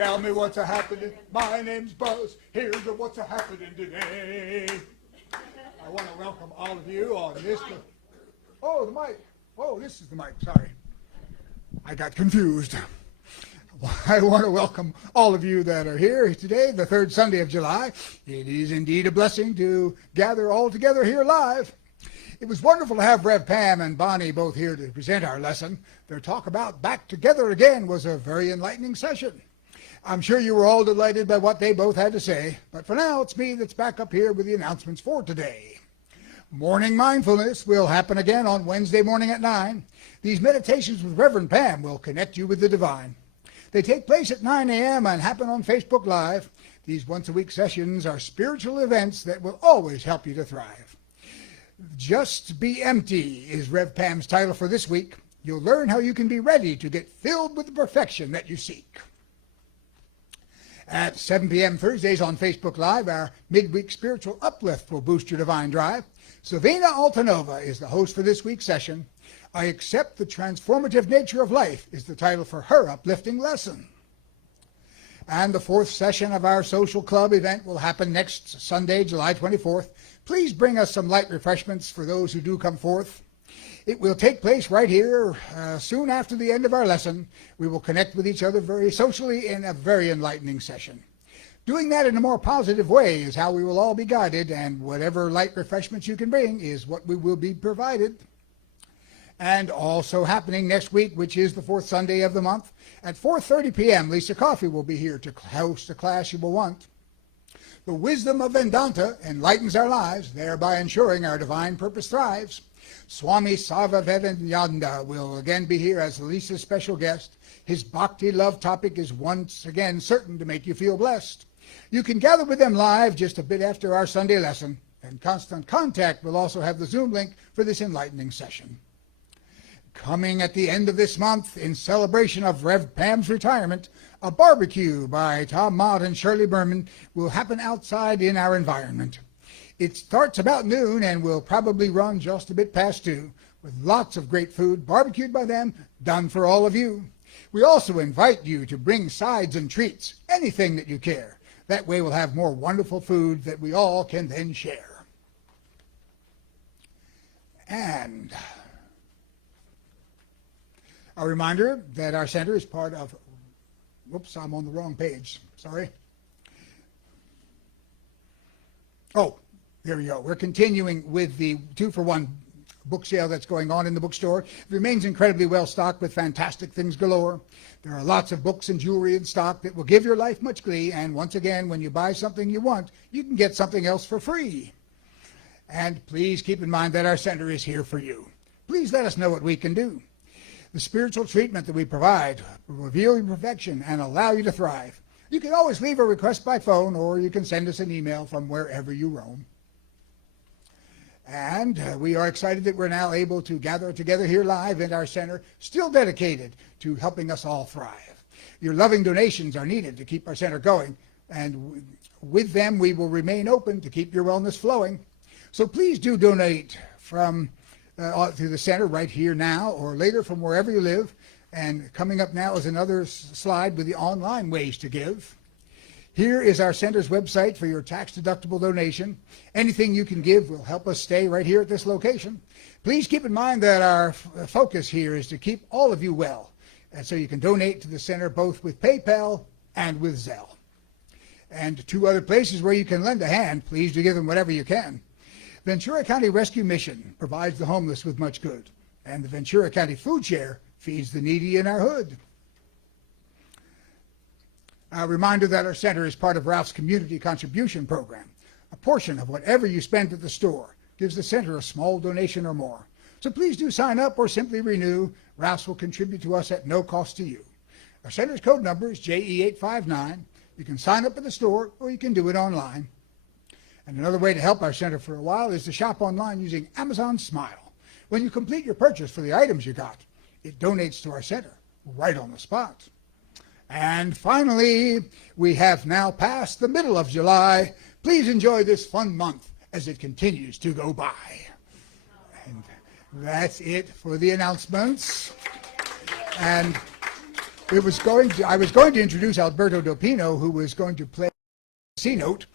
Tell me what's a happening. My name's Buzz. Here's what's a happening today. I want to welcome all of you on this. Oh, the mic. Oh, this is the mic. Sorry. I got confused. I want to welcome all of you that are here today, the third Sunday of July. It is indeed a blessing to gather all together here live. It was wonderful to have Rev Pam and Bonnie both here to present our lesson. Their talk about Back Together Again was a very enlightening session. I'm sure you were all delighted by what they both had to say, but for now it's me that's back up here with the announcements for today. Morning mindfulness will happen again on Wednesday morning at 9. These meditations with Reverend Pam will connect you with the divine. They take place at 9 a.m. and happen on Facebook Live. These once-a-week sessions are spiritual events that will always help you to thrive. Just Be Empty is Rev Pam's title for this week. You'll learn how you can be ready to get filled with the perfection that you seek. At 7 p.m. Thursdays on Facebook Live, our midweek spiritual uplift will boost your divine drive. Savina Altanova is the host for this week's session. I Accept the Transformative Nature of Life is the title for her uplifting lesson. And the fourth session of our social club event will happen next Sunday, July 24th. Please bring us some light refreshments for those who do come forth. It will take place right here soon after the end of our lesson. We will connect with each other very socially in a very enlightening session. Doing that in a more positive way is how we will all be guided, and whatever light refreshments you can bring is what we will be provided. And also happening next week, which is the fourth Sunday of the month, at 4:30 p.m., Lisa Coffey will be here to host a class you will want. The wisdom of Vedanta enlightens our lives, thereby ensuring our divine purpose thrives. Swami Sarvavivekananda will again be here as Lisa's special guest. His bhakti love topic is once again certain to make you feel blessed. You can gather with them live just a bit after our Sunday lesson, and Constant Contact will also have the Zoom link for this enlightening session. Coming at the end of this month, in celebration of Rev Pam's retirement, a barbecue by Tom Mott and Shirley Berman will happen outside in our environment. It starts about noon and will probably run just a bit past 2, with lots of great food barbecued by them, done for all of you. We also invite you to bring sides and treats, anything that you care. That way we'll have more wonderful food that we all can then share. And a reminder that our center is part of, whoops, I'm on the wrong page, sorry. Oh, there we go. We're continuing with the 2-for-1 book sale that's going on in the bookstore. It remains incredibly well stocked with fantastic things galore. There are lots of books and jewelry in stock that will give your life much glee. And once again, when you buy something you want, you can get something else for free. And please keep in mind that our center is here for you. Please let us know what we can do. The spiritual treatment that we provide will reveal your perfection and allow you to thrive. You can always leave a request by phone, or you can send us an email from wherever you roam. And we are excited that we're now able to gather together here live in our center, still dedicated to helping us all thrive. Your loving donations are needed to keep our center going, and with them we will remain open to keep your wellness flowing. So please do donate from to the center right here now or later from wherever you live. And coming up now is another slide with the online ways to give. Here is our center's website for your tax-deductible donation. Anything you can give will help us stay right here at this location. Please keep in mind that our focus here is to keep all of you well. And so you can donate to the center both with PayPal and with Zelle. And 2 other places where you can lend a hand. Please do give them whatever you can. Ventura County Rescue Mission provides the homeless with much good. And the Ventura County Food Share feeds the needy in our hood. A reminder that our center is part of Ralph's Community Contribution Program. A portion of whatever you spend at the store gives the center a small donation or more. So please do sign up or simply renew. Ralph's will contribute to us at no cost to you. Our center's code number is JE859. You can sign up at the store or you can do it online. And another way to help our center for a while is to shop online using Amazon Smile. When you complete your purchase for the items you got, it donates to our center right on the spot. And finally, we have now passed the middle of July. Please enjoy this fun month as it continues to go by. And that's it for the announcements. And I was going to introduce Alberto Dopino, who was going to play a C note,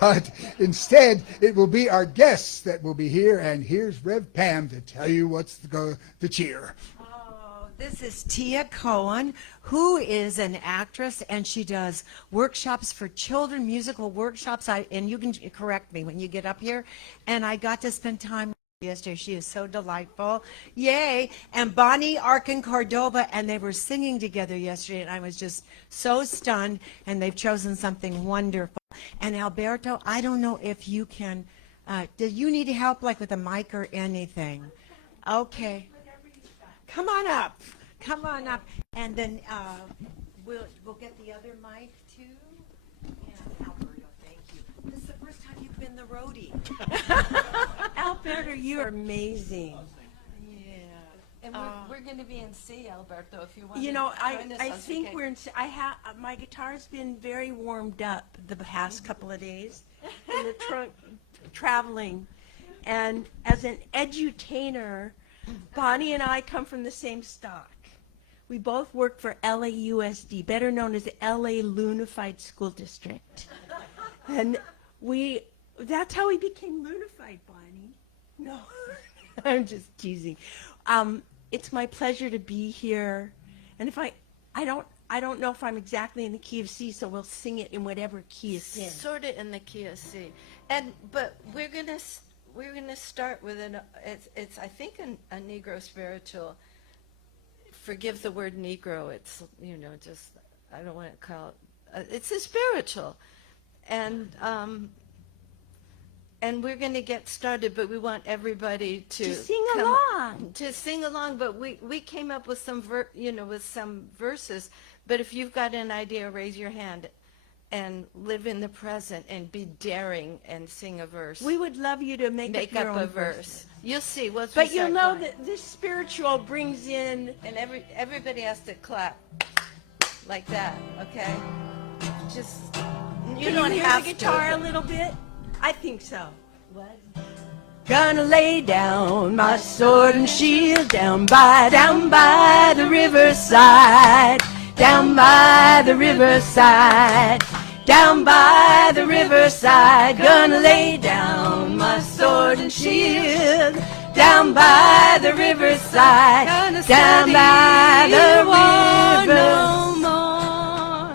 but instead it will be our guests that will be here, and here's Rev Pam to tell you what's the cheer. Oh, this is Tia Cohen, who is an actress, and she does workshops for children, musical workshops. And you can correct me when you get up here. And I got to spend time with her yesterday. She is so delightful. Yay. And Bonnie, Arkin, Cordova, and they were singing together yesterday, and I was just so stunned, and they've chosen something wonderful. And Alberto, I don't know if you can, do you need help like with a mic or anything? Okay. Come on up. Come on up. And then we'll get the other mic too. And Alberto, thank you. This is the first time you've been the roadie. Alberto, you are amazing. And we're going to be in C, Alberto, if you want You to know, join us I on think CK. we're in. I have my guitar's been very warmed up the past couple of days in the trunk traveling, and as an edutainer, Bonnie and I come from the same stock. We both work for LAUSD, better known as LA Lunified School District, and that's how we became Lunified, Bonnie. No, I'm just teasing. It's my pleasure to be here, and if I don't know if I'm exactly in the key of C, so we'll sing it in whatever key it's in. Sort of in the key of C, but we're gonna start with it's I think a Negro spiritual. Forgive the word Negro. It's just I don't want to call it. It's a spiritual, and we're going to get started, but we want everybody to sing along. But we came up with some verses. But if you've got an idea, raise your hand, and live in the present, and be daring and sing a verse. We would love you to make up your up own a verse. verses. You'll see. But you'll know that this spiritual brings in. And everybody has to clap like that. Okay. Just you Can don't hear have the guitar to. a little bit? I think so. What? Gonna lay down my sword and shield down by the riverside, down by the riverside, down by the riverside. Gonna lay down my sword and shield down by the riverside, down by the river. No more.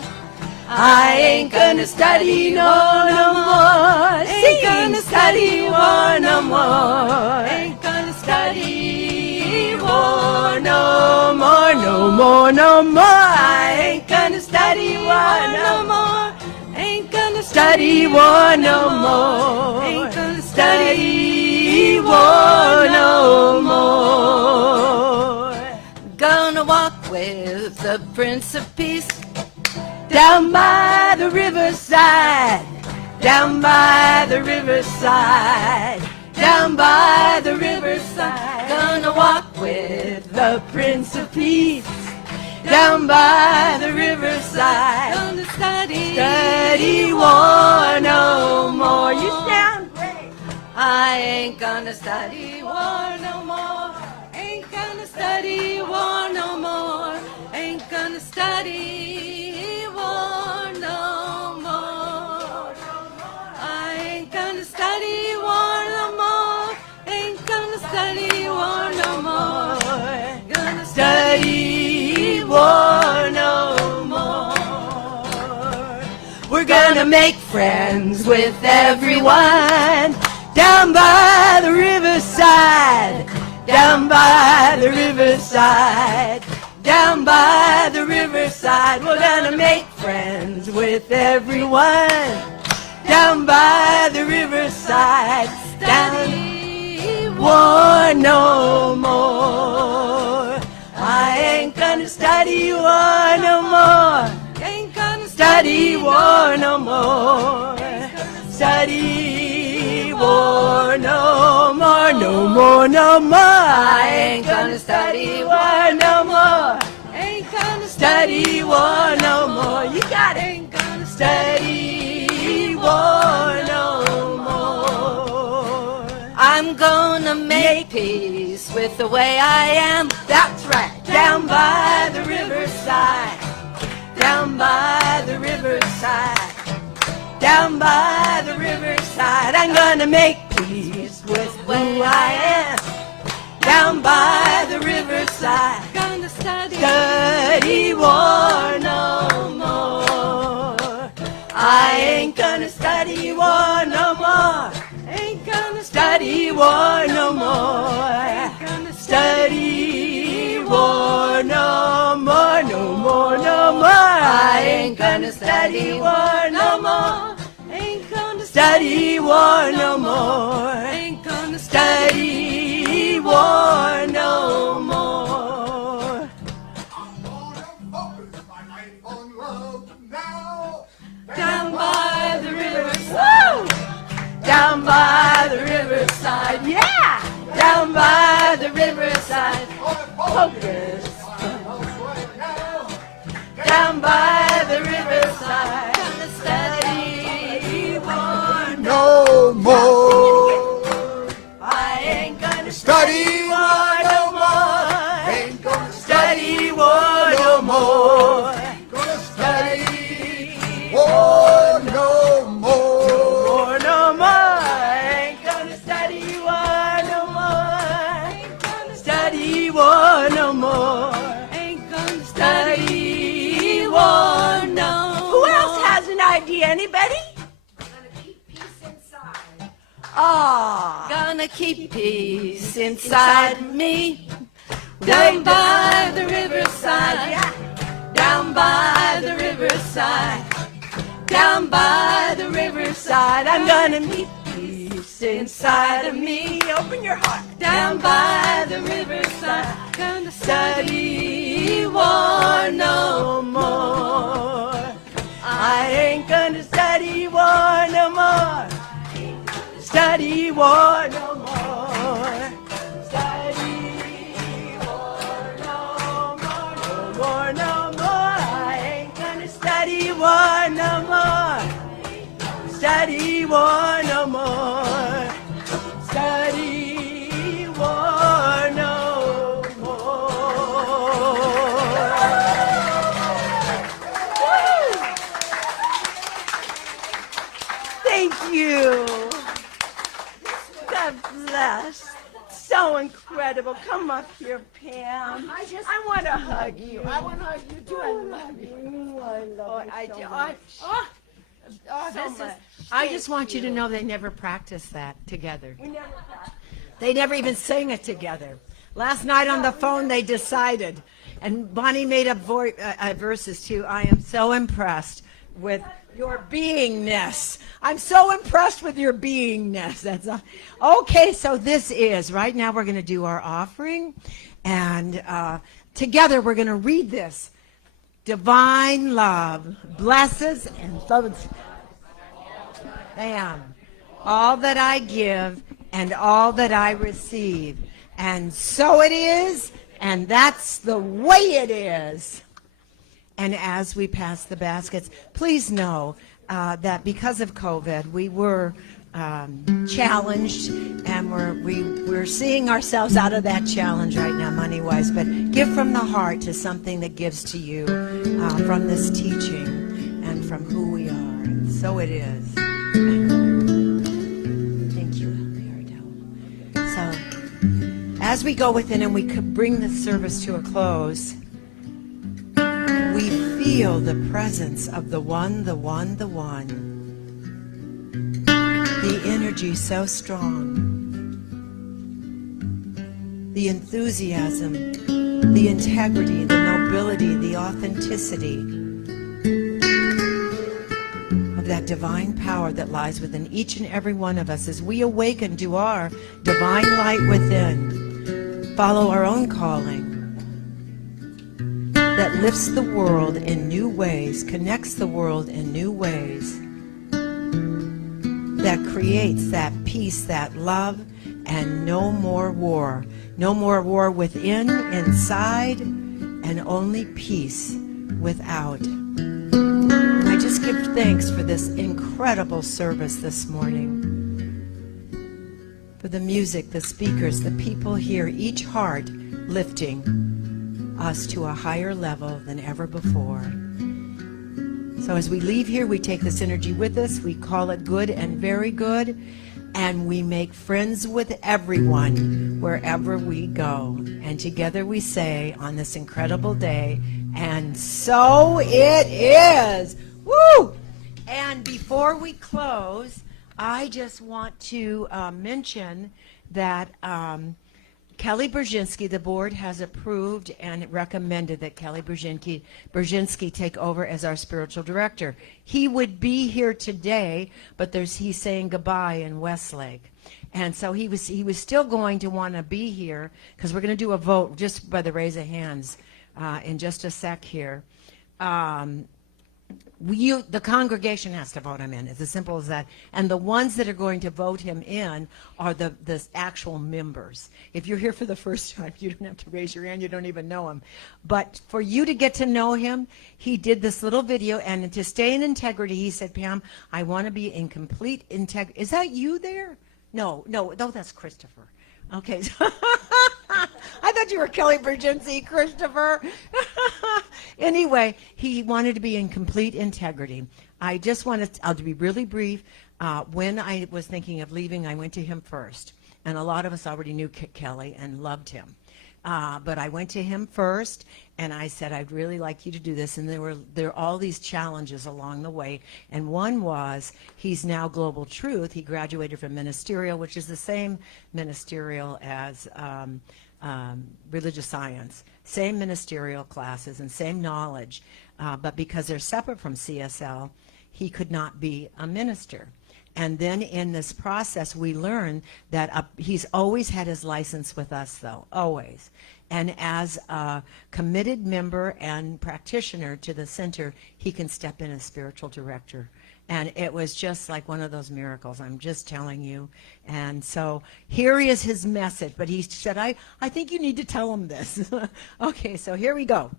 I ain't gonna study no more. Ain't gonna study war no more. Ain't gonna study War no more, no more, no more. I ain't gonna study war no more. Ain't gonna Study war no more. Ain't gonna Study war no more. Gonna walk with the Prince of Peace. Down by the riverside, down by the riverside, down by the riverside. Gonna walk with the Prince of Peace, down by the riverside. Gonna Study war no more. You sound great. I ain't gonna study war no more. Ain't gonna study war no more. Ain't gonna study war no more. I ain't gonna study war no more. Ain't gonna study war no more. Gonna Study war no more. We're gonna make friends with everyone down by the riverside, down by the riverside, down by the riverside. We're gonna make friends with everyone down by the riverside. Down war no more. I ain't gonna study war no more. ain't gonna Study war no more. Study war no more, no more, no more. I ain't gonna study war no more. ain't gonna Study war no more. You got it. ain't gonna Study war no more. I'm gonna make peace with the way I am. That's right. Down by the riverside. Down by the riverside. Down by the I'm gonna make peace with who I am. Down by the riverside, Gonna study. study war no more. I ain't gonna study war no more. Ain't gonna Study war no more. Gonna Study war no more, no more, no more. I ain't gonna study war no more. Ain't gonna Study war no more. Ain't gonna Study war no more. down by the riverside. Woo! Down by the riverside, yeah! Down by the riverside, focus. Down by the riverside, gonna study war No more. I ain't gonna Study war no more. Ain't gonna Study war no more. gonna Study war no more. war no more. Ain't gonna study war no more. Study war no more. Ain't gonna Study war no. Who else has an idea? Anybody? Ah, Gonna keep peace inside me. down by the riverside. Yeah. Down by the riverside. Down by the riverside. I'm gonna meet peace inside of me. Open your heart. Down by the riverside. Gonna Study war no more. I ain't gonna study war no more. Study war no more. Study war no more. No more, no more. I ain't gonna study war no more. Study war no more. Study war no more. Woo! Thank you. God bless. So incredible. Come up here, Pam. I want to hug you. I want to hug you too. I love you. I love you so much. So much. I just want you to know they never practiced that together. We never practiced. They never even sang it together. Last night on the phone they decided, and Bonnie made up verses too. I am so impressed with your beingness. I'm so impressed with your beingness. That's okay. So this is right now. We're going to do our offering, and together we're going to read this. Divine love blesses and loves. Bam. All that I give and all that I receive. And so it is, and that's the way it is. And as we pass the baskets, please know that because of COVID, we were challenged, and we're seeing ourselves out of that challenge right now, money-wise. But give from the heart to something that gives to you from this teaching and from who we are. And so it is. Thank you, Ardell. So, as we go within and we could bring this service to a close, we feel the presence of the one, the one, the one. The energy so strong. The enthusiasm, the integrity, the nobility, the authenticity of that divine power that lies within each and every one of us as we awaken to our divine light within, follow our own calling that lifts the world in new ways, connects the world in new ways, that creates that peace, that love, and no more war. No more war within, inside, and only peace without. And I just give thanks for this incredible service this morning. For the music, the speakers, the people here, each heart lifting us to a higher level than ever before. So as we leave here, we take this energy with us. We call it good and very good. and we make friends with everyone wherever we go. And together we say on this incredible day, and so it is. Woo! And before we close, I just want to mention that Kelly Brzezinski, the board has approved and recommended that Kelly Brzezinski take over as our spiritual director. He would be here today, but he's saying goodbye in Westlake. And so he was still going to want to be here, because we're going to do a vote just by the raise of hands in just a sec here. The congregation has to vote him in. It's as simple as that. And the ones that are going to vote him in are the actual members. If you're here for the first time, you don't have to raise your hand. You don't even know him. But for you to get to know him, he did this little video. And to stay in integrity, he said, Pam, I want to be in complete integrity. Is that you there? No, that's Christopher. Okay. I thought you were Kelly Brzezinski, Christopher. Anyway, he wanted to be in complete integrity. I just wanted I'll be really brief. When I was thinking of leaving, I went to him first. And a lot of us already knew Kelly and loved him. But I went to him first, and I said, I'd really like you to do this. And there were all these challenges along the way. And one was, he's now Global Truth. He graduated from ministerial, which is the same ministerial as religious science. Same ministerial classes and same knowledge. But because they're separate from CSL, he could not be a minister. And then in this process, we learned that he's always had his license with us, though, always. And as a committed member and practitioner to the center, he can step in as spiritual director. And it was just like one of those miracles, I'm just telling you. And so here is his message. But he said, I think you need to tell him this. Okay, so here we go.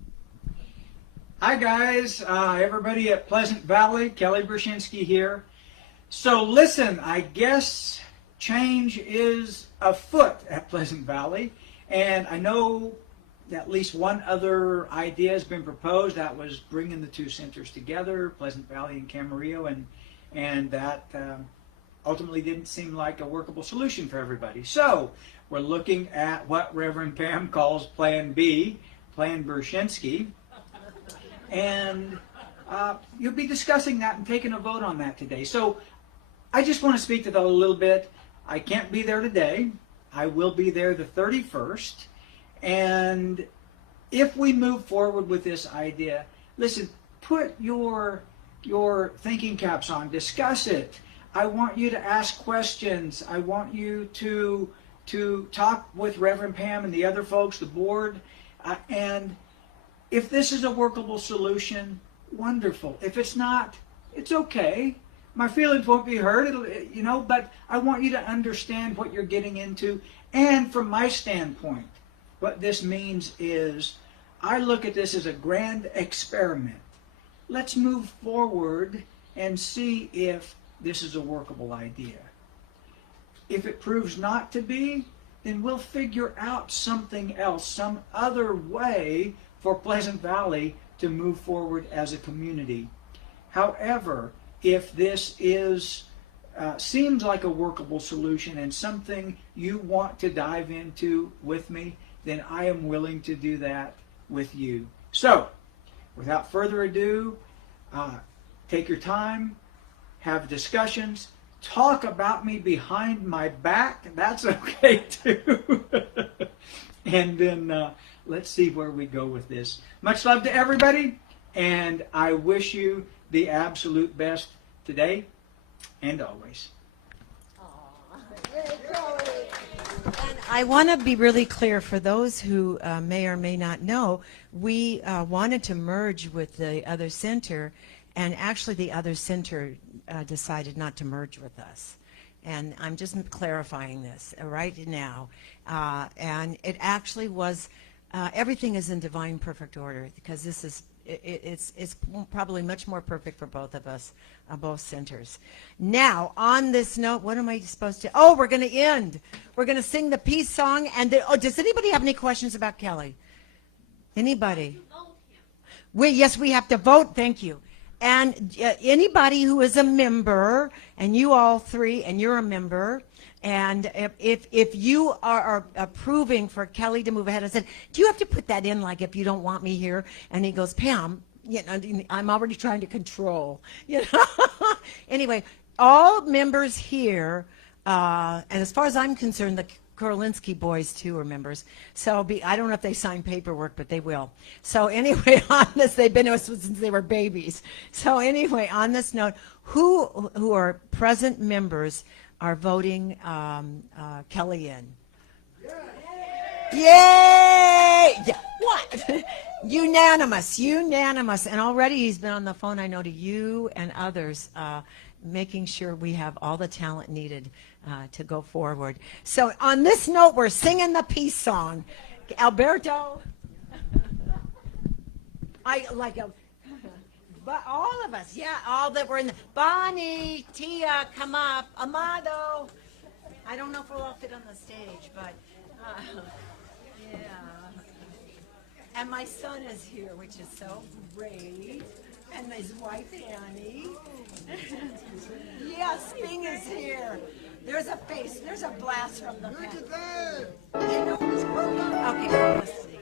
Hi, guys. Everybody at Pleasant Valley. Kelly Brzezinski here. So listen, I guess change is afoot at Pleasant Valley, and I know at least one other idea has been proposed. That was bringing the two centers together, Pleasant Valley and Camarillo, and that ultimately didn't seem like a workable solution for everybody. So we're looking at what Reverend Pam calls Plan B, Plan Brzezinski, and you'll be discussing that and taking a vote on that today. So I just want to speak to that a little bit. I can't be there today. I will be there the 31st. And if we move forward with this idea, listen, put your thinking caps on. Discuss it. I want you to ask questions. I want you to talk with Reverend Pam and the other folks, the board. And if this is a workable solution, wonderful. If it's not, it's okay. My feelings won't be hurt, but I want you to understand what you're getting into. And from my standpoint, what this means is I look at this as a grand experiment. Let's move forward and see if this is a workable idea. If it proves not to be, then we'll figure out something else, some other way for Pleasant Valley to move forward as a community. However, if this seems like a workable solution and something you want to dive into with me, then I am willing to do that with you. So, without further ado, take your time, have discussions, talk about me behind my back. That's okay too. And then let's see where we go with this. Much love to everybody, and I wish you the absolute best today and always. And I want to be really clear for those who may or may not know, we wanted to merge with the other center, and actually the other center decided not to merge with us. And I'm just clarifying this right now. And it actually was, everything is in divine perfect order, because this is it's probably much more perfect for both of us, both centers. Now, on this note, what am I supposed to? Oh, we're going to end. We're going to sing the peace song. And does anybody have any questions about Kelly? Anybody? Yes, we have to vote. Thank you. And anybody who is a member, and you all three, and you're a member, and if you are approving for Kelly to move ahead, I said, do you have to put that in, like, if you don't want me here? And he goes, Pam, I'm already trying to control, Anyway, all members here, and as far as I'm concerned, the Korolinsky boys too are members. So I don't know if they sign paperwork, but they will. So anyway, on this, they've been with us since they were babies. So anyway, on this note, who are present members are voting Kelly in. Yay! What? Unanimous. And already he's been on the phone, I know, to you and others, making sure we have all the talent needed to go forward. So on this note, we're singing the peace song. Alberto. I like it. But all of us, all that were in the, Bonnie, Tia, come up, Amado. I don't know if we'll all fit on the stage, but yeah. And my son is here, which is so great. And his wife, Annie. Sping is here. There's a face. There's a blast from the past. Okay, let's see.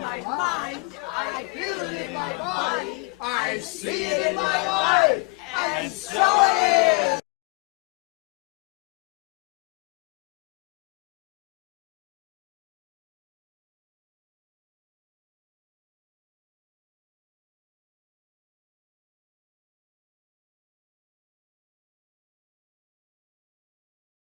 my mind, I feel it in my body, I see it in my